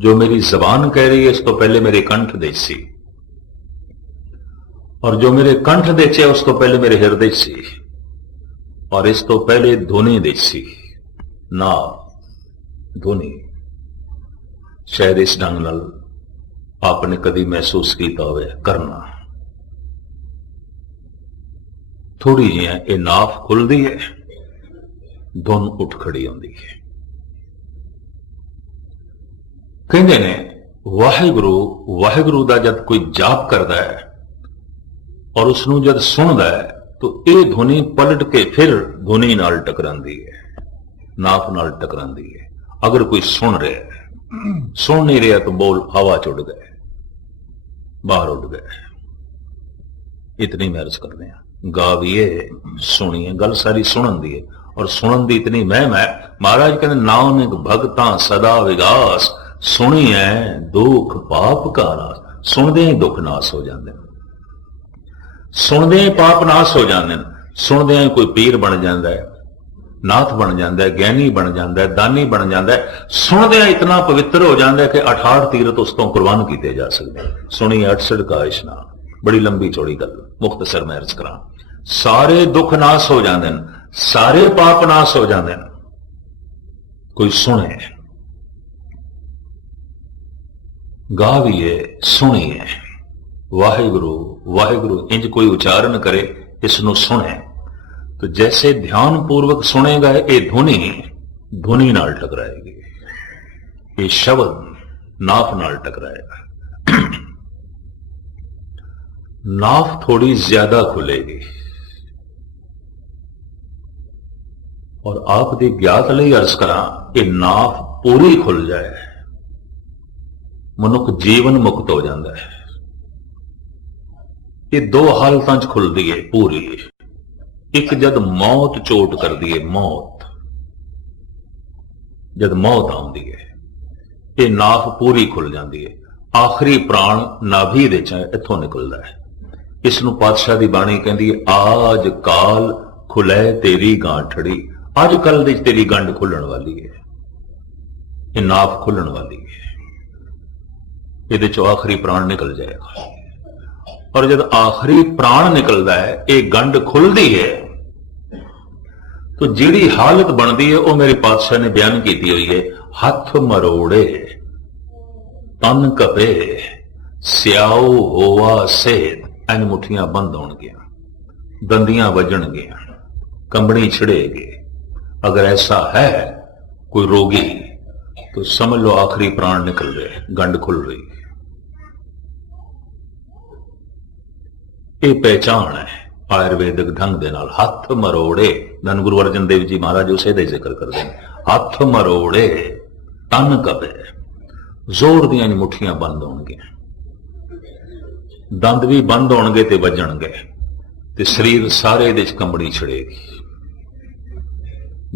जो मेरी जबान कह रही है इस तो पहले मेरे कंठ देसी, और जो मेरे कंठ देचे उस तो पहले मेरे हृदय सी, और इस तो पहले धुनी देसी ना धुनी। शायद इस ढंग नाल आपने कभी महसूस किया हो करना। थोड़ी जी ये नाफ खुलती है, धुन उठ खड़ी होती है। कहते ने वाहिगुरु, वाहिगुरु का जब कोई जाप करता है और उसनू जब सुनता है तो यह ध्वनि पलट के फिर ध्वनि नाल टकरांदी है, नाफ नाल टकरांदी है। अगर कोई सुन रहा है, सुन नहीं रहा तो बोल हवा च उड़ गए, बाहर उड़ गए। इतनी महरस करते हैं। गाविए सुनिए, गल सारी सुनन दी है, और सुनन दी इतनी महम है। महाराज कहते नानक भगतां सदा विगास, सुनी है दुख पाप का नाश। सुनदे ही दुख नाश हो जाते हैं, सुनदे ही पाप नाश हो जाते हैं। सुनदे ही कोई पीर बन जाता है, नाथ बन जाता है, ज्ञानी बन जाता है, दानी बन जाता है। सुनदे इतना पवित्र हो जाता है कि 68 तीरथ उस तो कुर्बान किए जा सकते हैं। सुनी 68 का इशनान, बड़ी लंबी चौड़ी गल, मुख्तसर मैं अर्ज करा। सारे दुख नाश हो जाते हैं, सारे पाप नाश हो जाते हैं। कोई सुने, गाविए, सुनिए, वाहिगुरु वाहिगुरु इंज कोई उच्चारण करे, इसनु सुने तो जैसे ध्यान पूर्वक सुनेगा ये ध्वनि, ध्वनि नाल टकराएगी। ये शब्द नाफ नाल टकराएगा। नाफ थोड़ी ज्यादा खुलेगी, और आप दी ज्ञात लई अर्ज करा कि नाफ पूरी खुल जाए, मनुख जीवन मुक्त हो जाता है। ये दो हालतां च खुलती है पूरी। एक जद मौत चोट कर दी है, मौत, जद मौत आती है ये नाफ पूरी खुल जाती है। आखिरी प्राण नाभि दे इथों निकलता है। इसनू पातशाह की बाणी कहती है, आज काल खुलै तेरी गांठड़ी। अज कल दी तेरी गंढ खुलण वाली है, ये नाफ खुलण वाली है। ये चो आखिरी प्राण निकल जाएगा, और जब आखिरी प्राण निकलता है ये गंढ खुलती है तो जिहड़ी हालत बनती है वो मेरे पातशाह ने बयान की हुई है। हथ मरोड़े तन कपे स्याऊ होवा सेत। इन मुठियां बंद होणगियां, दंदियां वजणगियां, कंबनी छिड़ेगी। अगर ऐसा है कोई रोगी तो समझ लो आखिरी प्राण निकल रहे, गंढ खुल रही। ये पहचान है आयुर्वेदिक ढंग दे नाल। हथ मरोड़े, धन गुरु अर्जन देव जी महाराज उसे दे जिक्र करते हैं। हथ मरोड़े तन कपे, जोर दियां मुठियां बंद होणगियां, दंद भी बंद होणगे ते वजणगे, ते शरीर सारे दे कंबनी छिड़ेगी।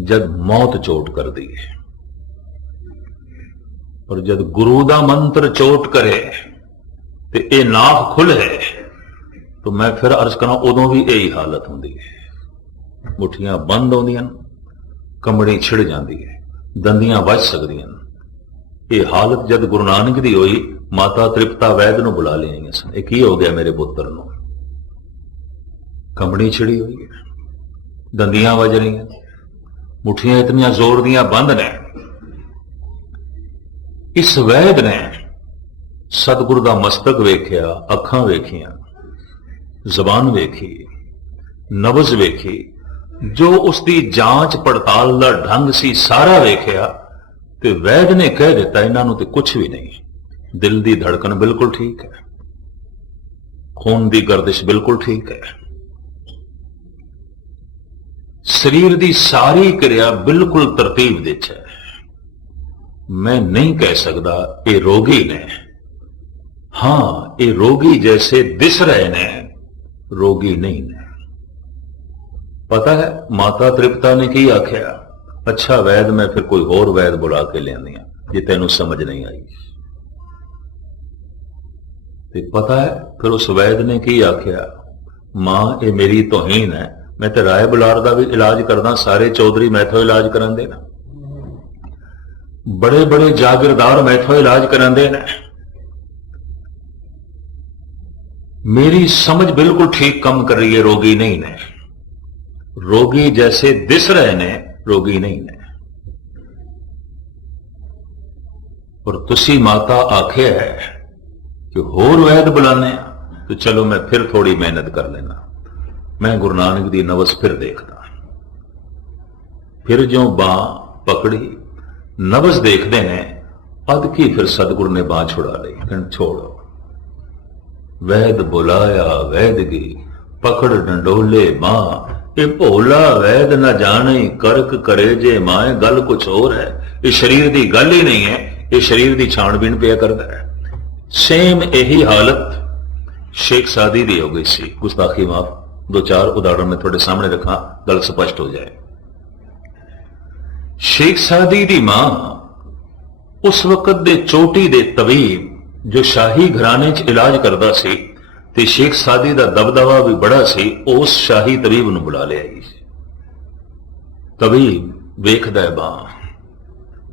जद मौत चोट कर दी है, और जद गुरु दा मंत्र चोट करे ते ये नाफ खुले, तो मैं फिर अर्ज करा उदों भी यही हालत होंदी है। मुठियां बंद होंदियां, कंबनी छिड़ जाती है, दंदियां वज सकदियां। ये हालत जद गुरु नानक दी होई, माता तृप्ता वैद नूं बुला लिया सन। ये की हो गया मेरे पुत्र नूं? कंबनी छिड़ी हुई है, दंदियां वज रही, मुठियां इतनियां जोर दियां बंद ने। इस वैद ने सतगुरु दा मस्तक वेख्या, अखां वेखियां, जबान वेखी, नब्ज वेखी, जो उसकी जांच पड़ताल का ढंग सी सारा वेख्या, ते वैद ने कह दिता इन्हों तो कुछ भी नहीं। दिल की धड़कन बिल्कुल ठीक है, खून की गर्दिश बिल्कुल ठीक है, शरीर की सारी क्रिया बिल्कुल तरतीब विच है। मैं नहीं कह सकता ये रोगी ने, हां ये रोगी जैसे दिस रहे ने, रोगी नहीं ने। पता है माता तृप्ता ने की आख्या, अच्छा वैद मैं फिर कोई होर वैद बुला के लियानी जे तेनों समझ नहीं आई। ते पता है फिर उस वैद ने की आख्या, मां ये मेरी तौहीन है, मैं तो राय बुलार का भी इलाज करदा, सारे चौधरी मैथों इलाज करांदे ना, बड़े बड़े जागीरदार मैथों इलाज करांदे ने, मेरी समझ बिल्कुल ठीक कम कर रही है, रोगी नहीं ने। रोगी जैसे दिस रहे ने, रोगी नहीं ने। और तुसी माता आखे है कि होर वैद बुलाने, तो चलो मैं फिर थोड़ी मेहनत कर लेना, मैं गुरु नानक दी नवस फिर देखदा। फिर जो बां पकड़ी, नवस देखते ने, अद की फिर सतगुरु ने बां छुड़ा ली, फिर छोड़ो। वैद बुलाया वैदगी, पकड़ डंडोले मां, ये भोला वैद न जाने करक करे जे माए। गल कुछ और है, ये शरीर की गल ही नहीं है, ये शरीर की छाणबीन पिया करता है। सेम यही हालत शेख सादी दी हो गई सी, गुस्ताखी माफ, दो चार उदाहरण में थोड़े सामने रखा, गल स्पष्ट हो जाए। शेख सादी दी मां उस वक्त दे चोटी दे तबीब जो शाही घराने च इलाज करता सी, ते शेख सादी दा दबदबा भी बड़ा सी, उस शाही तबीब नूं बुला लिया। तबीब वेखदा है बां,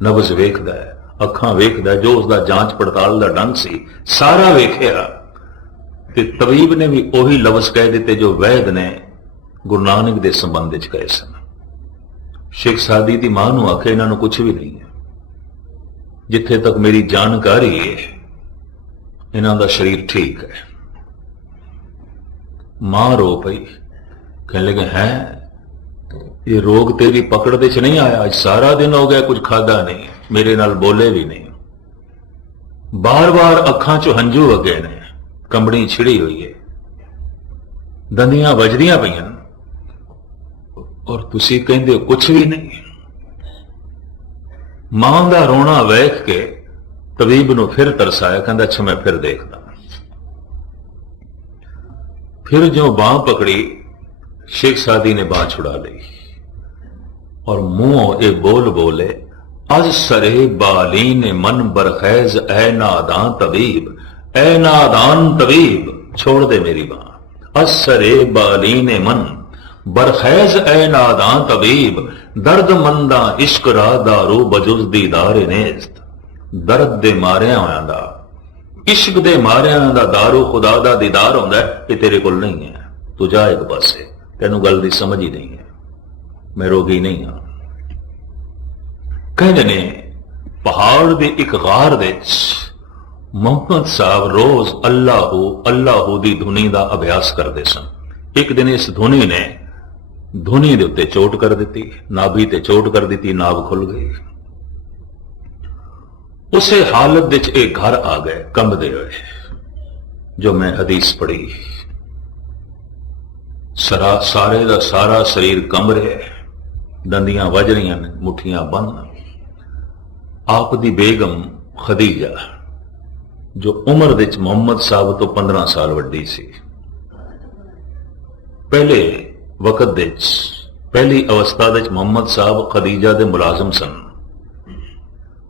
नब्ज वेखदा है, अखां वेखदा है, जो उसका जांच पड़ताल का ढंग सी सारा वेखिया, ते तबीब ने भी ओही लफ्ज कह दिते जो वैद ने गुरु नानक दे संबंध च कहे सन। शेख सादी दी मां नूं आखे इन्हां नूं कुछ भी नहीं है, जिथे तक मेरी जानकारी है इन्हां दा शरीर ठीक है। मां रो पई, कहने लगे हैं ये रोग तेरी पकड़ दे च नहीं आया, आज सारा दिन हो गया कुछ खादा नहीं, मेरे नाल बोले भी नहीं, बार बार अखां चो हंझू वगे ने, कंबड़ी छिड़ी हुई है, दंदियां वजदियां पईयां, और तुसी कहंदे हो कुछ भी नहीं। मां दा रोना वेख के तबीब नूं फिर तरसाया, कहंदा अच्छा मैं फिर देखदा। फिर जो बांह पकड़ी, शेख सादी ने बांह छुड़ा ली और मुंह ए बोल बोले, अज सरे बालीन मन बरखैज ए नादान तबीब, ए नादान तबीब, छोड़ दे मेरी बांह। अज सरे बालीन मन बरखैज ए नादान तबीब, दर्द मंदा इश्क रा दारू बजुज दीदार नेस्त। दर्द दे मारिया होया दा, इश्क दे मारिया दा दारू खुदा दा दीदार होंदा है, ये तेरे कोल नहीं है, तू जा एक पासे, तेनू गल दी समझ ही नहीं है, मैं रोगी नहीं हाँ। कहते ने पहाड़ दे एक गार दे मोहम्मद साहब रोज अल्लाहू अल्लाहू दी धुनी दा अभ्यास करते सन। एक दिन इस धुनी ने धुनी दे उत्ते चोट कर दी, नाभि ते चोट कर दी, नाभ खुल गई। उसे हालत विच एक घर आ गए कंबदे हुए, जो मैं हदीस पढ़ी, सारे दा सारा शरीर कंब रहा, दंदियां वज रही ने, मुठियां बंद। आप दी बेगम खदीजा जो उम्र विच मोहम्मद साहब तो 15 साल वड्डी सी, पहले वक्त विच पहली अवस्था विच मोहम्मद साहब खदीजा दे मुलाजम सन।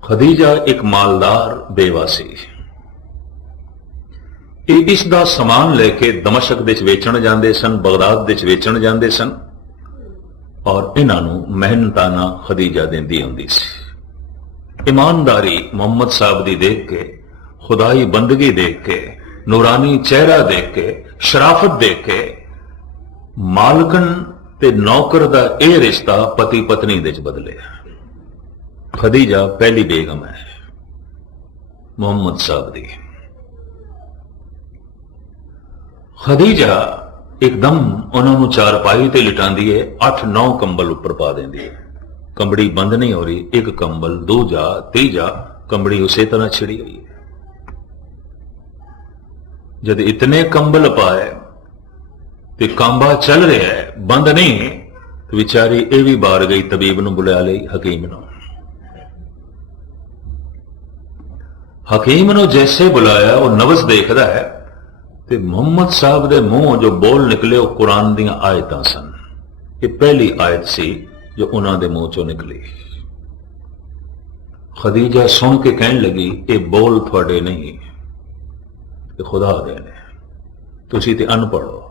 खदीजा एक मालदार बेवा सी, इसका समान लेके दमशक विच वेचण जांदे सन, बगदाद विच वेचण जांदे सन, और इन्हां नूं मेहनताना खदीजा देंदी हुंदी सी। ईमानदारी मोहम्मद साहब दी देख के, खुदाई बंदगी देख के, नूरानी चेहरा देख के, शराफत देख के, मालकन ते नौकर दा यह रिश्ता पति पत्नी दे च बदले। खदीजा पहली बेगम है मोहम्मद साहब दी। खदीजा एकदम उन्होंने चारपाई ते लिटांदी है, 8-9 कंबल उपर पा देंदी है, कंबड़ी बंद नहीं हो रही, एक कंबल, दूजा, तीजा, कंबड़ी उसी तरह छिड़ी हुई है। जब इतने कंबल पाए ते कांबा चल रहा है, बंद नहीं, तो बेचारी ये भी बार गई, तबीब नूं बुला ली, हकीम नूं। ਹਕੀਮ ਨੂੰ ਜੈਸੇ ਬੁਲਾਇਆ ਉਹ ਨਬਜ਼ ਦੇਖਦਾ ਹੈ ਤੇ ਮੁਹੰਮਦ ਸਾਹਿਬ ਦੇ ਮੂੰਹੋਂ ਜੋ ਬੋਲ ਨਿਕਲੇ ਉਹ ਕੁਰਾਨ ਦੀਆਂ ਆਇਤਾਂ ਸਨ। ਇਹ ਪਹਿਲੀ ਆਇਤ ਸੀ ਜੋ ਉਹਨਾਂ ਦੇ ਮੂੰਹ ਚੋਂ ਨਿਕਲੀ। ਖਦੀਜਾ ਸੁਣ ਕੇ ਕਹਿਣ ਲੱਗੀ, ਇਹ ਬੋਲ ਤੁਹਾਡੇ ਨਹੀਂ, ਇਹ ਖੁਦਾ ਦੇ ਨੇ, ਤੁਸੀਂ ਤੇ ਅਨਪੜ੍ਹ ਹੋ।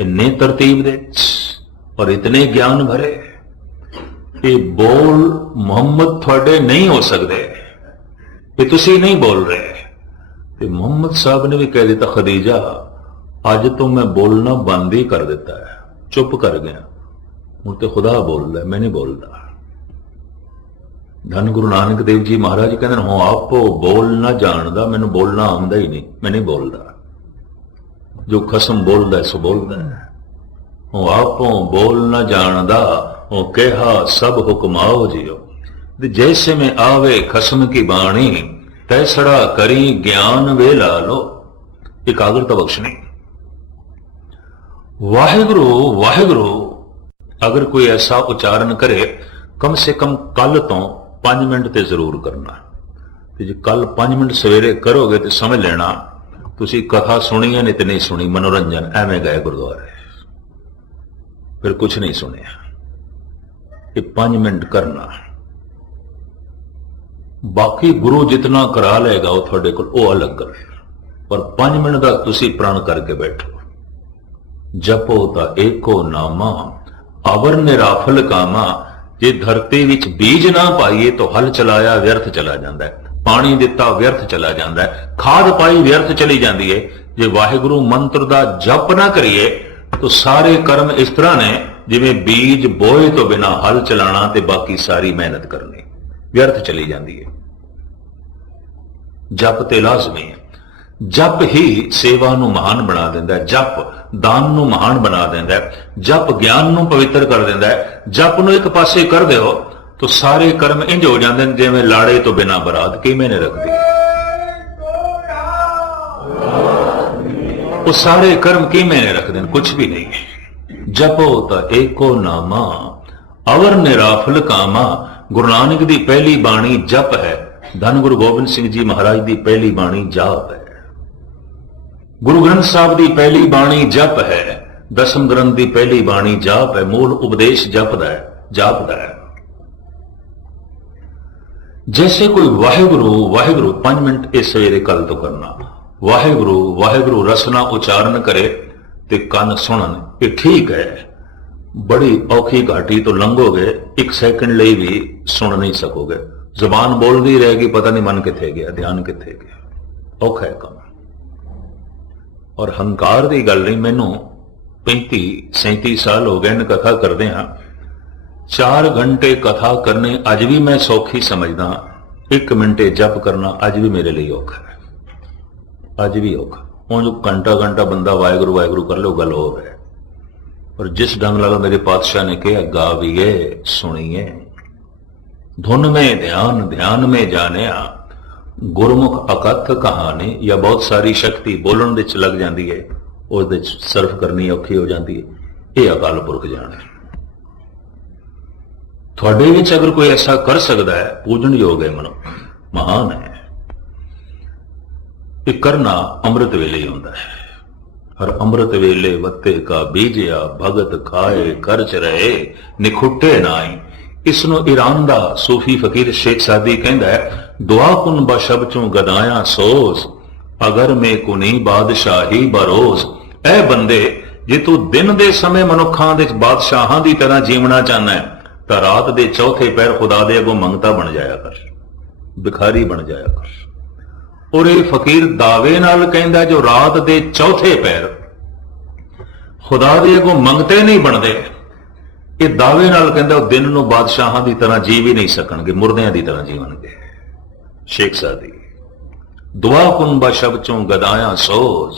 ਇੰਨੇ ਤਰਤੀਬ ਦੇ ਵਿੱਚ ਔਰ ਇਤਨੇ ਗਿਆਨ ਭਰੇ, ਇਹ ਬੋਲ ਮੁਹੰਮਦ ਤੁਹਾਡੇ ਨਹੀਂ ਹੋ ਸਕਦੇ, ਇਹ ਤੁਸੀਂ ਨਹੀਂ ਬੋਲ ਰਹੇ। ਤੇ ਮੁਹੰਮਦ ਸਾਹਿਬ ਨੇ ਵੀ ਕਹਿ ਦਿੱਤਾ, ਖਦੀਜਾ ਅੱਜ ਤੋਂ ਮੈਂ ਬੋਲਣਾ ਬੰਦ ਹੀ ਕਰ ਦਿੱਤਾ ਹੈ, ਚੁੱਪ ਕਰ ਗਿਆ, ਹੁਣ ਤੇ ਖੁਦਾ ਬੋਲਦਾ, ਮੈਂ ਨਹੀਂ ਬੋਲਦਾ। ਧੰਨ ਗੁਰੂ ਨਾਨਕ ਦੇਵ ਜੀ ਮਹਾਰਾਜ ਕਹਿੰਦੇ ਨੇ, ਹਾਂ ਆਪੋ ਬੋਲ ਨਾ ਜਾਣਦਾ, ਮੈਨੂੰ ਬੋਲਣਾ ਆਉਂਦਾ ਹੀ ਨਹੀਂ, ਮੈਂ ਨਹੀਂ ਬੋਲਦਾ। ਜੋ ਖਸਮ ਬੋਲਦਾ ਸੋ ਬੋਲਦਾ ਹੈ। ਉਹ ਆਪੋ ਬੋਲ ਨਾ ਜਾਣਦਾ, ਉਹ ਕਿਹਾ ਸਭ ਹੁਕਮਾਓ ਜਿਓ। जैसे में आवे खसम की बाणी, तैसड़ा करी ज्ञान वे ला लो। एकाग्रता बख्शनी। वाहिगुरु वाहिगुरु अगर कोई ऐसा उच्चारण करे, कम से कम कल तो 5 मिनट ते जरूर करना। ते जे कल 5 मिनट सवेरे करोगे तो समझ लेना तुसी कथा सुनी है, नहीं तो नहीं सुनी, मनोरंजन एवं गए गुरुद्वारे, फिर कुछ नहीं सुनिया। ये 5 मिनट करना, बाकी गुरु जितना करा लेगा वो थोड़े को अलग कर, पर 5 मिनट का तुसी प्रण करके बैठो। जपो ता एको नामा, अवर निराफल कामा। जे धरती विच बीज ना पाइए तो हल चलाया व्यर्थ चला जाता है, पानी दिता व्यर्थ चला जाता है, खाद पाई व्यर्थ चली जाती है। जे वाहिगुरु मंत्र का जप ना करिए तो सारे कर्म इस तरह ने जिवें बीज बोए तो बिना हल चलाना ते बाकी सारी मेहनत करनी व्यर्थ चली जाती है। जप ते लाजमी है। जप ही सेवा नूं महान बना देंदा है, जप दान नूं महान बना देंदा है, जप ज्ञान नूं पवित्र कर देंदा है। जप नूं एक पासे कर दिओ तो सारे कर्म इंज हो जाते हैं जिवें लाड़े तो बिना बरात किवें ने रखदी। वो सारे कर्म किवें ने रख देन, कुछ भी नहीं है। जपो ता एको नामा, अवर निराफल कामा। गुरु नानक दी पहली बाणी जप है। धन गुरु गोबिंद सिंह जी महाराज दी पहली बाणी जाप है। गुरु ग्रंथ साहब दी पहली बाणी जप है। दसम ग्रंथ दी पहली बाणी जाप है। मूल उपदेश जप दा है, जाप दा है। जैसे कोई वाहिगुरु वाहिगुरु 5 मिनट इस सवेरे कल तो करना, वाहिगुरु वाहिगुरु रसना उच्चारण करे ते कन सुनन, ये ठीक है। बड़ी औखी घाटी तो लंघोगे, 1 सेकंड ਲਈ भी सुन नहीं सकोगे। जुबान बोलती रहेगी, पता नहीं मन किथे गया, ध्यान किथे गया, औखा है काम। और हंकार की गल नहीं, मैनू 35-37 साल हो गए इन कथा करदे हां। 4 घंटे कथा करने अज भी मैं सौखी समझदा, 1 मिनटे जप करना अज भी मेरे लिए औखा है, अज भी औखा। उंज घंटा घंटा बंदा वाहिगुरु वाहिगुरु कर लो, गल हो है। और जिस ढंग नाल मेरे पातशाह ने कहा, गाविए सुनिए, धुन में ध्यान ध्यान में जानिया, गुरमुख अकथ कहानी। या बहुत सारी शक्ति बोलण दे च लग जाती है, उहदे च सर्फ करनी औखी हो जाती है। यह अकाल पुरख जाने। थोड़े विच अगर कोई ऐसा कर सकता है, पूजन योग है, मनो महान है। ये करना अमृत वेले ही होता है। हर अमृत वेले वत्ते का बीजिया, भगत खाए खर्च रहे, निखुटे नाई। इसनों ईरान दा सूफी फकीर शेख सादी कहता है, दुआ कुन बशब चों गदाया सोज, अगर में कुनी बादशाही बरोज। ऐ बंदे, जे तू दिन दे समय मनुखां दे बादशाहां दी तरह जीवना चाहना है तो रात दे चौथे पैर खुदा दे अगों मंगता बन जाया कर, भिखारी बन जाया कर। और ये फकीर दावे नाल कहंदा, जो रात दे चौथे पैर खुदा दे अगों मंगते नहीं बनते, ये दावे नाल कहंदा दिन नूं बादशाहां दी तरह जी भी नहीं सकणगे, मुर्दियां दी तरह जीवणगे। शेख सादी, दुआ कुन बशब चों गदाया सोज,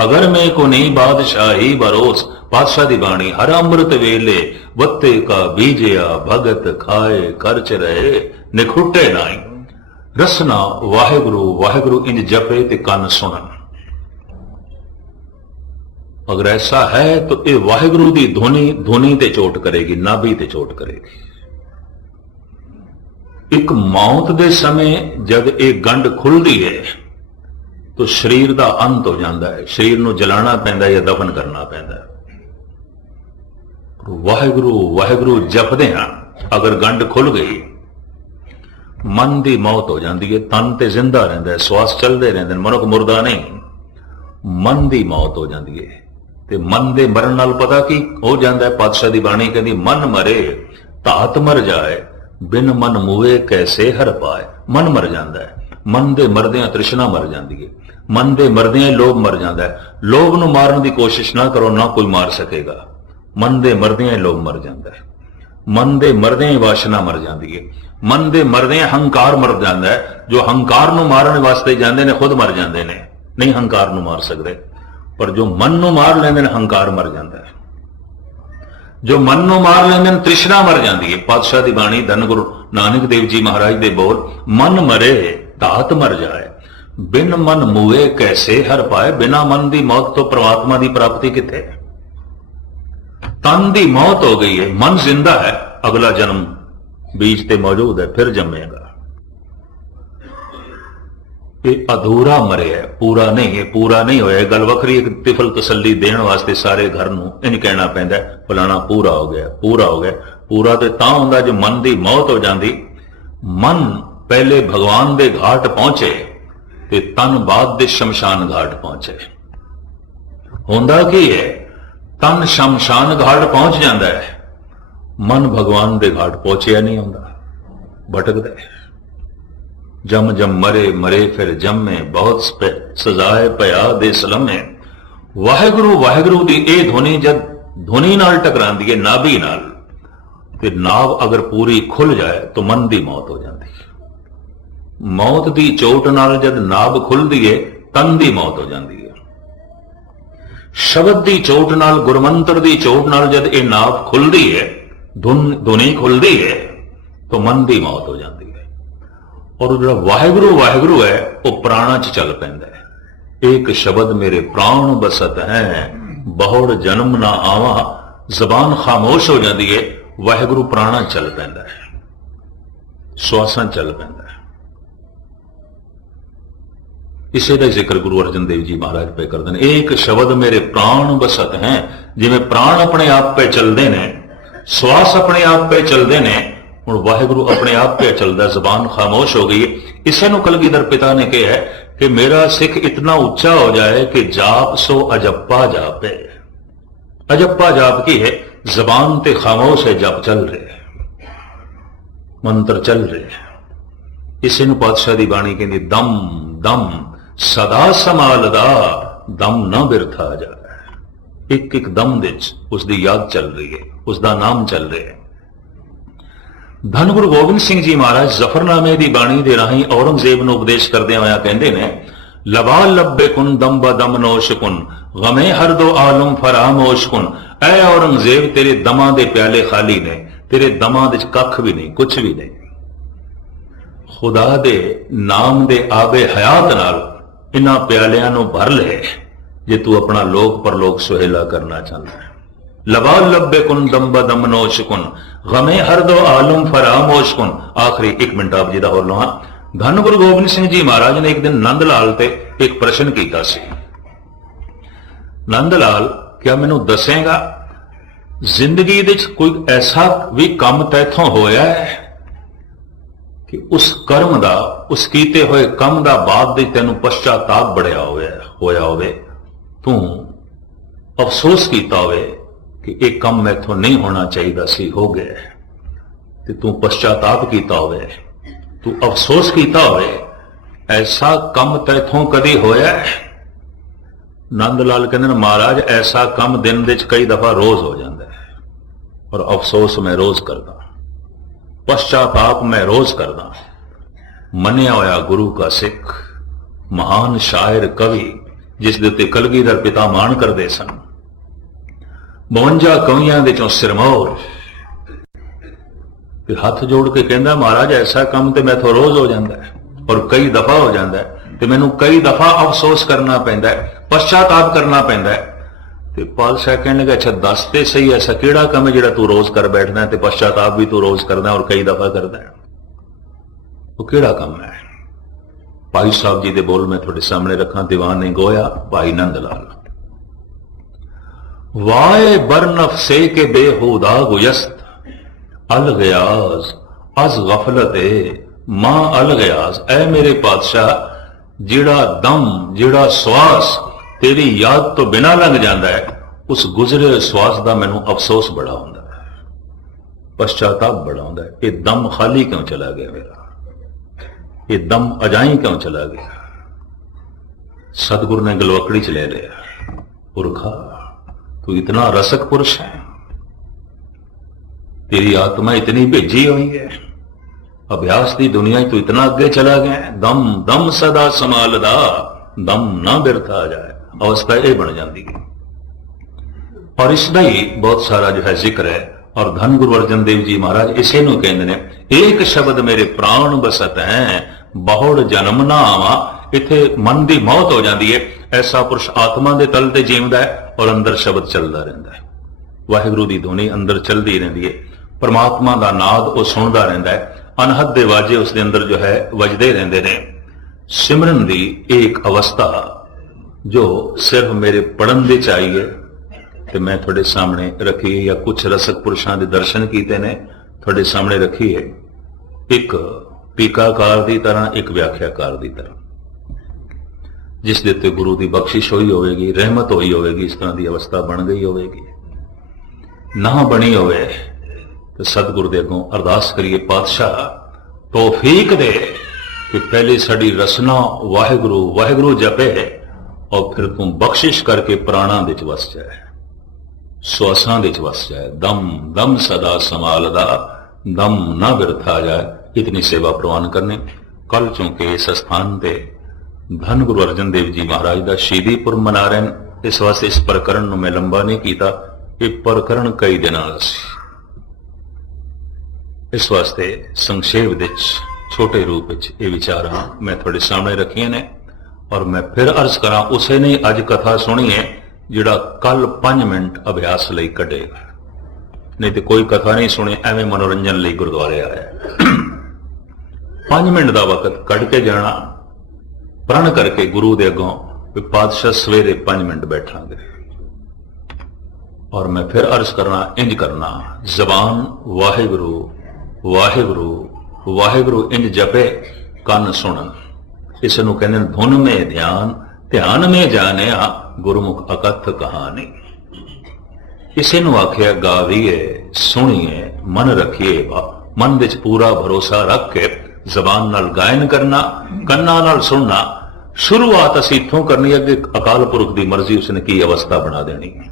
अगर मैं को नहीं बादशाही बरोस। बादशाह दी बाणी, हर अमृत वेले वत्ते का बीजिया, भगत खाए खर्च रहे, निखुटे नाई। रसना वाहिगुरु वाहिगुरु इंज जपे ते कन सुनन। अगर ऐसा है तो ये वाहिगुरु की ध्वनि ध्वनि ते चोट करेगी, नाभि ते चोट करेगी। ਇੱਕ ਮੌਤ ਦੇ ਸਮੇਂ ਜਦ ਇਹ ਗੰਢ ਖੁੱਲਦੀ ਹੈ ਤਾਂ ਸਰੀਰ ਦਾ ਅੰਤ ਹੋ ਜਾਂਦਾ ਹੈ, ਸਰੀਰ ਨੂੰ ਜਲਾਣਾ ਪੈਂਦਾ ਜਾਂ ਦਫਨ ਕਰਨਾ ਪੈਂਦਾ। ਵਾਹਿਗੁਰੂ ਵਾਹਿਗੁਰੂ ਜਪਦੇ ਹਾਂ, ਅਗਰ ਗੰਢ ਖੁੱਲ ਗਈ ਮਨ ਦੀ ਮੌਤ ਹੋ ਜਾਂਦੀ ਹੈ। ਤਨ ਤੇ ਜ਼ਿੰਦਾ ਰਹਿੰਦਾ ਹੈ, ਸਵਾਸ ਚੱਲਦੇ ਰਹਿੰਦੇ ਨੇ, ਮਨੁੱਖ ਮੁਰਦਾ ਨਹੀਂ। ਮਨ ਦੀ ਮੌਤ ਹੋ ਜਾਂਦੀ ਹੈ ਤੇ ਮਨ ਦੇ ਮਰਨ ਨਾਲ ਪਤਾ ਕੀ ਹੋ ਜਾਂਦਾ ਹੈ? ਪਾਤਸ਼ਾਹ ਦੀ ਬਾਣੀ ਕਹਿੰਦੀ ਮਨ ਮਰੇ ਧਾਤ ਮਰ ਜਾਏ, ਬਿਨ ਮਨ ਮੂਏ ਕੈਸੇ ਹਰ ਪਾਏ। ਮਨ ਮਰ ਜਾਂਦਾ ਹੈ, ਮਨ ਦੇ ਮਰਦਿਆਂ ਤ੍ਰਿਸ਼ਨਾ ਮਰ ਜਾਂਦੀ ਹੈ, ਮਨ ਦੇ ਮਰਦਿਆਂ ਲੋਭ ਮਰ ਜਾਂਦਾ ਹੈ। ਲੋਭ ਨੂੰ ਮਾਰਨ ਦੀ ਕੋਸ਼ਿਸ਼ ਨਾ ਕਰੋ, ਨਾ ਕੋਈ ਮਾਰ ਸਕੇਗਾ। ਮਨ ਦੇ ਮਰਦਿਆਂ ਲੋਭ ਮਰ ਜਾਂਦਾ ਹੈ, ਮਨ ਦੇ ਮਰਦਿਆਂ ਵਾਸ਼ਨਾ ਮਰ ਜਾਂਦੀ ਹੈ, ਮਨ ਦੇ ਮਰਦਿਆਂ ਹੰਕਾਰ ਮਰ ਜਾਂਦਾ ਹੈ। ਜੋ ਹੰਕਾਰ ਨੂੰ ਮਾਰਨ ਵਾਸਤੇ ਜਾਂਦੇ ਨੇ ਖੁਦ ਮਰ ਜਾਂਦੇ ਨੇ, ਨਹੀਂ ਹੰਕਾਰ ਨੂੰ ਮਾਰ ਸਕਦੇ। ਪਰ ਜੋ ਮਨ ਨੂੰ ਮਾਰ ਲੈਂਦੇ ਨੇ ਹੰਕਾਰ ਮਰ ਜਾਂਦਾ ਹੈ, ਜੋ ਮਨ ਨੂੰ ਮਾਰ ਲੈਂਦੇ ਨੇ ਤ੍ਰਿਸ਼ਨਾ ਮਰ ਜਾਂਦੀ ਹੈ। ਪਾਤਸ਼ਾਹ ਦੀ ਬਾਣੀ ਧੰਨ ਗੁਰੂ ਨਾਨਕ ਦੇਵ ਜੀ ਮਹਾਰਾਜ ਦੇ ਬੋਲ, ਮਨ ਮਰੇ ਧਾਤ ਮਰ ਜਾਏ, ਬਿਨ ਮਨ ਮੂਏ ਕੈਸੇ ਹਰ ਪਾਏ। ਬਿਨਾ ਮਨ ਦੀ ਮੌਤ ਤੋਂ ਪ੍ਰਮਾਤਮਾ ਦੀ ਪ੍ਰਾਪਤੀ ਕਿੱਥੇ? ਤਨ ਦੀ ਮੌਤ ਹੋ ਗਈ ਹੈ, ਮਨ ਜ਼ਿੰਦਾ ਹੈ, ਅਗਲਾ ਜਨਮ ਬੀਜ ਤੇ ਮੌਜੂਦ ਹੈ, ਫਿਰ ਜੰਮੇਗਾ। ਇਹ ਅਧੂਰਾ ਮਰਿਆ, ਪੂਰਾ ਨਹੀਂ ਹੈ, ਪੂਰਾ ਨਹੀਂ ਹੋਇਆ। ਗੱਲ ਵੱਖਰੀ। ਇੱਕ ਤਿਫਲ ਤਸੱਲੀ ਦੇਣ ਵਾਸਤੇ ਸਾਰੇ ਘਰ ਨੂੰ ਇੰਜ ਕਹਿਣਾ ਪੈਂਦਾ ਫਲਾਣਾ ਪੂਰਾ ਹੋ ਗਿਆ, ਪੂਰਾ ਹੋ ਗਿਆ। ਪੂਰਾ ਤੇ ਤਾਂ ਹੁੰਦਾ ਜੇ ਮਨ ਦੀ ਮੌਤ ਹੋ ਜਾਂਦੀ। ਮਨ ਪਹਿਲੇ ਭਗਵਾਨ ਦੇ ਘਾਟ ਪਹੁੰਚੇ ਤੇ ਤਨ ਬਾਅਦ ਦੇ ਸ਼ਮਸ਼ਾਨ ਘਾਟ ਪਹੁੰਚੇ। ਹੁੰਦਾ ਕੀ ਹੈ? ਤਨ ਸ਼ਮਸ਼ਾਨ ਘਾਟ ਪਹੁੰਚ ਜਾਂਦਾ ਹੈ, ਮਨ ਭਗਵਾਨ ਦੇ ਘਾਟ ਪਹੁੰਚਿਆ ਨਹੀਂ ਹੁੰਦਾ, ਭਟਕਦਾ ਹੈ। ਜਮ ਜਮ ਮਰੇ ਮਰੇ ਫਿਰ ਜੰਮੇ, ਬਹੁਤ ਸਜ਼ਾਏ ਪਿਆ ਦੇ ਸਲਮੇ। ਵਾਹਿਗੁਰੂ ਵਾਹਿਗੁਰੂ ਦੀ ਇਹ ਧੁਨੀ ਜਦ ਧੁਨੀ ਨਾਲ ਟਕਰਾਂਦੀ ਹੈ ਨਾਭੀ ਨਾਲ, ਤੇ ਨਾਭ ਅਗਰ ਪੂਰੀ ਖੁੱਲ ਜਾਏ ਤਾਂ ਮਨ ਦੀ ਮੌਤ ਹੋ ਜਾਂਦੀ ਹੈ। ਮੌਤ ਦੀ ਚੋਟ ਨਾਲ ਜਦ ਨਾਭ ਖੁੱਲਦੀ ਹੈ ਤਨ ਦੀ ਮੌਤ ਹੋ ਜਾਂਦੀ ਹੈ। ਸ਼ਬਦ ਦੀ ਚੋਟ ਨਾਲ, ਗੁਰਮੰਤਰ ਦੀ ਚੋਟ ਨਾਲ ਜਦ ਇਹ ਨਾਭ ਖੁੱਲਦੀ ਹੈ, ਧੁਨੀ ਖੁੱਲਦੀ ਹੈ ਤਾਂ ਮਨ ਦੀ ਮੌਤ ਹੋ ਜਾਂਦੀ ਹੈ। ਔਰ ਜਿਹੜਾ ਵਾਹਿਗੁਰੂ ਵਾਹਿਗੁਰੂ ਹੈ ਉਹ ਪ੍ਰਾਣਾਂ 'ਚ ਚੱਲ ਪੈਂਦਾ ਹੈ। ਇੱਕ ਸ਼ਬਦ ਮੇਰੇ ਪ੍ਰਾਣ ਬਸਤ ਹੈ, ਬਹੁੜ ਜਨਮ ਨਾ ਆਵਾਂ। ਜ਼ਬਾਨ ਖਾਮੋਸ਼ ਹੋ ਜਾਂਦੀ ਹੈ, ਵਾਹਿਗੁਰੂ ਪ੍ਰਾਣਾਂ 'ਚ ਚੱਲ ਪੈਂਦਾ ਹੈ, ਸਵਾਸਾਂ 'ਚ ਚੱਲ ਪੈਂਦਾ ਹੈ। ਇਸੇ ਦਾ ਜ਼ਿਕਰ ਗੁਰੂ ਅਰਜਨ ਦੇਵ ਜੀ ਮਹਾਰਾਜ ਪੇ ਕਰਦੇ ਨੇ। ਇੱਕ ਸ਼ਬਦ ਮੇਰੇ ਪ੍ਰਾਣ ਬਸਤ ਹੈ। ਜਿਵੇਂ ਪ੍ਰਾਣ ਆਪਣੇ ਆਪ ਪੇ ਚੱਲਦੇ ਨੇ, ਸਵਾਸ ਆਪਣੇ ਆਪ ਪੇ ਚੱਲਦੇ ਨੇ, ਹੁਣ ਵਾਹਿਗੁਰੂ ਆਪਣੇ ਆਪ ਪੇ ਚੱਲਦਾ। ਜ਼ਬਾਨ ਖਾਮੋਸ਼ ਹੋ ਗਈ ਹੈ। ਇਸੇ ਨੂੰ ਕਲਗੀਧਰ ਪਿਤਾ ਨੇ ਕਿਹਾ ਹੈ ਕਿ ਮੇਰਾ ਸਿੱਖ ਇਤਨਾ ਉੱਚਾ ਹੋ ਜਾਏ ਕਿ ਜਾਪ ਸੋ ਅਜੱਪਾ ਜਾਪੇ। ਅਜੱਪਾ ਜਾਪ ਕੀ ਹੈ? ਜ਼ਬਾਨ ਤੇ ਖਾਮੋਸ਼ ਹੈ, ਜਪ ਚੱਲ ਰਿਹਾ ਹੈ, ਮੰਤਰ ਚੱਲ ਰਿਹਾ ਹੈ। ਇਸੇ ਨੂੰ ਪਾਤਸ਼ਾਹ ਦੀ ਬਾਣੀ ਕਹਿੰਦੀ ਦਮ ਦਮ ਸਦਾ ਸੰਭਾਲਦਾ, ਦਮ ਨਾ ਬਿਰਥਾ ਜਾਏ। ਇੱਕ ਇੱਕ ਦਮ ਦੇ ਵਿੱਚ ਉਸ ਦੀ ਯਾਦ ਚੱਲ ਰਹੀ ਹੈ, ਉਸ ਦਾ ਨਾਮ ਚੱਲ ਰਿਹਾ ਹੈ। ਧੰਨ ਗੁਰੂ ਗੋਬਿੰਦ ਸਿੰਘ ਜੀ ਮਹਾਰਾਜ ਜ਼ਫਰਨਾਮੇ ਦੀ ਬਾਣੀ ਦੇ ਰਾਹੀਂ ਔਰੰਗਜ਼ੇਬ ਨੂੰ ਉਪਦੇਸ਼ ਕਰਦਿਆਂ ਹੋਇਆ ਕਹਿੰਦੇ ਨੇ, ਲਵਾ ਲੱਭੇ ਕੁਨ ਦਮ ਬਦਮ ਨੋਸ਼ ਕੁਨ, ਗਮੇ ਹਰ ਦੋ ਆਲਮ ਫਰਾਮੋਸ਼ ਕੁਨ। ਐ ਔਰੰਗਜ਼ੇਬ ਤੇਰੇ ਦਮਾਂ ਦੇ ਪਿਆਲੇ ਖਾਲੀ ਨੇ, ਤੇਰੇ ਦਮਾਂ ਦੇ ਵਿੱਚ ਕੱਖ ਵੀ ਨਹੀਂ, ਕੁਛ ਵੀ ਨਹੀਂ। ਖੁਦਾ ਦੇ ਨਾਮ ਦੇ ਆਬੇ ਹਯਾਤ ਨਾਲ ਇਹਨਾਂ ਪਿਆਲਿਆਂ ਨੂੰ ਭਰ ਲੈ ਜੇ ਤੂੰ ਆਪਣਾ ਲੋਕ ਪਰਲੋਕ ਸੁਹੇਲਾ ਕਰਨਾ ਚਾਹੁੰਦਾ ਹੈ। ਲਵਾ ਲੱਭੇ ਕੁਨ ਦਮ ਬਦਮ ਨੋਸ਼ ਕੁਨ, ਗਮੇ ਹਰ ਦੋ ਆਲਮ ਫਰਾਮੋਸ਼ ਕੁਨ। ਆਖਰੀ 1 ਮਿੰਟ ਆਪ ਜੀ ਦਾ ਹੋਰ ਲਵਾਂ। ਧੰਨ ਗੁਰੂ ਗੋਬਿੰਦ ਸਿੰਘ ਜੀ ਮਹਾਰਾਜ ਨੇ ਇੱਕ ਦਿਨ ਨੰਦ ਲਾਲ ਤੇ ਇੱਕ ਪ੍ਰਸ਼ਨ ਕੀਤਾ ਸੀ। ਨੰਦ ਲਾਲ, ਕਿਆ ਮੈਨੂੰ ਦੱਸੇਗਾ ਜ਼ਿੰਦਗੀ ਦੇ ਵਿੱਚ ਕੋਈ ਐਸਾ ਵੀ ਕੰਮ ਤੈਥੋਂ ਹੋਇਆ ਹੈ ਕਿ ਉਸ ਕਰਮ ਦਾ, ਉਸ ਕੀਤੇ ਹੋਏ ਕੰਮ ਦਾ ਬਾਅਦ ਦੇ ਤੈਨੂੰ ਪਛਤਾਤਾਪ ਬੜਿਆ ਹੋਇਆ ਹੋਵੇ, ਤੂੰ ਅਫਸੋਸ ਕੀਤਾ ਹੋਵੇ ਕਿ ਇਹ ਕੰਮ ਮੈਥੋਂ ਨਹੀਂ ਹੋਣਾ ਚਾਹੀਦਾ ਸੀ, ਹੋ ਗਿਆ, ਤੇ ਤੂੰ ਪਛਤਾਤਾਪ ਕੀਤਾ ਹੋਵੇ, ਤੂੰ ਅਫਸੋਸ ਕੀਤਾ ਹੋਵੇ, ਐਸਾ ਕੰਮ ਤੈਥੋਂ ਕਦੀ ਹੋਇਆ? ਨੰਦ ਲਾਲ ਕਹਿੰਦੇ ਨੇ, ਮਹਾਰਾਜ ਐਸਾ ਕੰਮ ਦਿਨ ਦੇ ਵਿੱਚ ਕਈ ਦਫਾ ਰੋਜ਼ ਹੋ ਜਾਂਦਾ ਹੈ, ਔਰ ਅਫਸੋਸ ਮੈਂ ਰੋਜ਼ ਕਰਦਾ, ਪਛਤਾਤਾਪ ਮੈਂ ਰੋਜ਼ ਕਰਦਾ। ਮੰਨਿਆ ਹੋਇਆ ਗੁਰੂ ਕਾ ਸਿੱਖ, ਮਹਾਨ ਸ਼ਾਇਰ ਕਵੀ, ਜਿਸ ਦੇ ਉੱਤੇ ਕਲਗੀਧਰ ਪਿਤਾ ਮਾਣ ਕਰਦੇ ਸਨ, 52 ਕਵੀਆਂ ਦੇ ਚੋਂ ਸਿਰਮੌਰ, ਤੇ ਹੱਥ ਜੋੜ ਕੇ ਕਹਿੰਦਾ, ਮਹਾਰਾਜ ਐਸਾ ਕੰਮ ਤੇ ਮੈਥੋਂ ਰੋਜ਼ ਹੋ ਜਾਂਦਾ ਹੈ, ਔਰ ਕਈ ਦਫਾ ਹੋ ਜਾਂਦਾ ਹੈ, ਤੇ ਮੈਨੂੰ ਕਈ ਦਫਾ ਅਫਸੋਸ ਕਰਨਾ ਪੈਂਦਾ ਹੈ, ਪਛਤਾਤਾਪ ਕਰਨਾ ਪੈਂਦਾ ਹੈ। ਤੇ ਪਾਤਸ਼ਾਹ ਕਹਿਣ ਲੱਗਾ, ਅੱਛਾ ਦੱਸ ਤੇ ਸਹੀ, ਐਸਾ ਕਿਹੜਾ ਕੰਮ ਹੈ ਜਿਹੜਾ ਤੂੰ ਰੋਜ਼ ਕਰ ਬੈਠਦਾ ਤੇ ਪਛਤਾਤਾਪ ਵੀ ਤੂੰ ਰੋਜ਼ ਕਰਦਾ ਔਰ ਕਈ ਦਫਾ ਕਰਦਾ ਹੈ? ਉਹ ਕਿਹੜਾ ਕੰਮ ਹੈ? ਭਾਈ ਸਾਹਿਬ ਜੀ ਦੇ ਬੋਲ ਮੈਂ ਤੁਹਾਡੇ ਸਾਹਮਣੇ ਰੱਖਾਂ। ਦੀਵਾਨੇ ਗੋਇਆ ਭਾਈ ਨੰਦ ਲਾਲ। वाए बरनफ से के बेहुदा गुयस्त अल गयाज अज गफलत मां अल गयाज। ऐ मेरे पातशाह, जिहड़ा दम जिहड़ा श्वास तेरी याद तो बिना लंघ जाता है, उस गुजरे श्वास का मैनू अफसोस बड़ा होंदा है, पश्चाताप बड़ा होंदा है। ये दम खाली क्यों चला गया मेरा? ये दम अजाई क्यों चला गया? सतगुरु ने गलवकड़ी च ले लिया। पुरखा तू इतना रसक पुरुष है, तेरी आत्मा इतनी भेजी हुई है, अभ्यास की दुनिया तू इतना अगे चला गया। दम दम सदा संभालदा, दम ना बिरथा जाए, अवस्था यह बन जाती है। और इसका ही बहुत सारा जो है जिक्र है। और धन गुरु अर्जन देव जी महाराज इसे नूं कहंदे ने, एक शब्द मेरे प्राण बसत है, बहुड़ जन्म ना आवा। इत्थे मन की मौत हो जाती है। ऐसा पुरुष आत्मा के तल ते जीवदा है और अंदर शब्द चलता रहता है। वाहिगुरू की ध्वनि अंदर चलती रहती है, परमात्मा का नाद वो सुनता रहता है, अनहद दे वाजे उसके अंदर जो है वजदे रहते हैं। सिमरन की एक अवस्था जो सिर्फ मेरे पढ़न दे चाहिए तो मैं थोड़े सामने रखी है, या कुछ रसक पुरुषों के दर्शन किए ने थोड़े सामने रखी है। एक टीकाकार की तरह, एक व्याख्याकार की तरह, जिस दे उत्ते गुरु की बख्शिश हुई होगी, रहमत हुई होगी, इस तरह की अवस्था बन गई होगी। ना बनी होवे तो सतगुरु दे अगों अरदास करिए, पातशाह तौफीक दे कि पहले साड़ी रसना वाहिगुरू वाहिगुरू जपे और फिर तू बख्शिश करके प्राणा दे वस जाए, श्वासां दे वस जाए। दम दम सदा संभालदा, दम ना बिरथा जाए। इतनी सेवा प्रवान करने। कल चूंकि इस स्थान पे धन गुरु अर्जन देव जी महाराज का शहीदी पुरब मना रहे हैं, इस वास्ते इस प्रकरण में लंबा नहीं किया। ये प्रकरण कई दिनों का सी, इस वास्ते संक्षेप विच छोटे रूप ये विचार मैं थोड़े सामने रखिए ने। और मैं फिर अर्ज करा, उसे ने अज कथा सुनी है जिहड़ा कल 5 मिनट अभ्यास लई कढेगा, नहीं तो कोई कथा नहीं सुनी, एवं मनोरंजन लई गुरुद्वारे आया। 5 मिनट का वक्त कढ़ के जाना, प्रण करके गुरु दे अगों पातशाह सवेरे 5 मिनट बैठांगे। और मैं फिर अर्ज करना, इंज करना, जबान वाहिगुरू वाहिगुरू वाहिगुरू इंज जपे, कन सुनन। इस नूं कहंदे ने धुन में ध्यान, ध्यान में जानिया गुरुमुख अकथ कहानी। इसे नूं आखिया गावीए सुनिए मन रखिए, मन विच पूरा भरोसा रख के जबान नाल गायन करना, कन्ना नाल सुनना। शुरुआत असीं इत्थों करनी है कि अकाल पुरख की मर्जी उसने की अवस्था बना देनी है।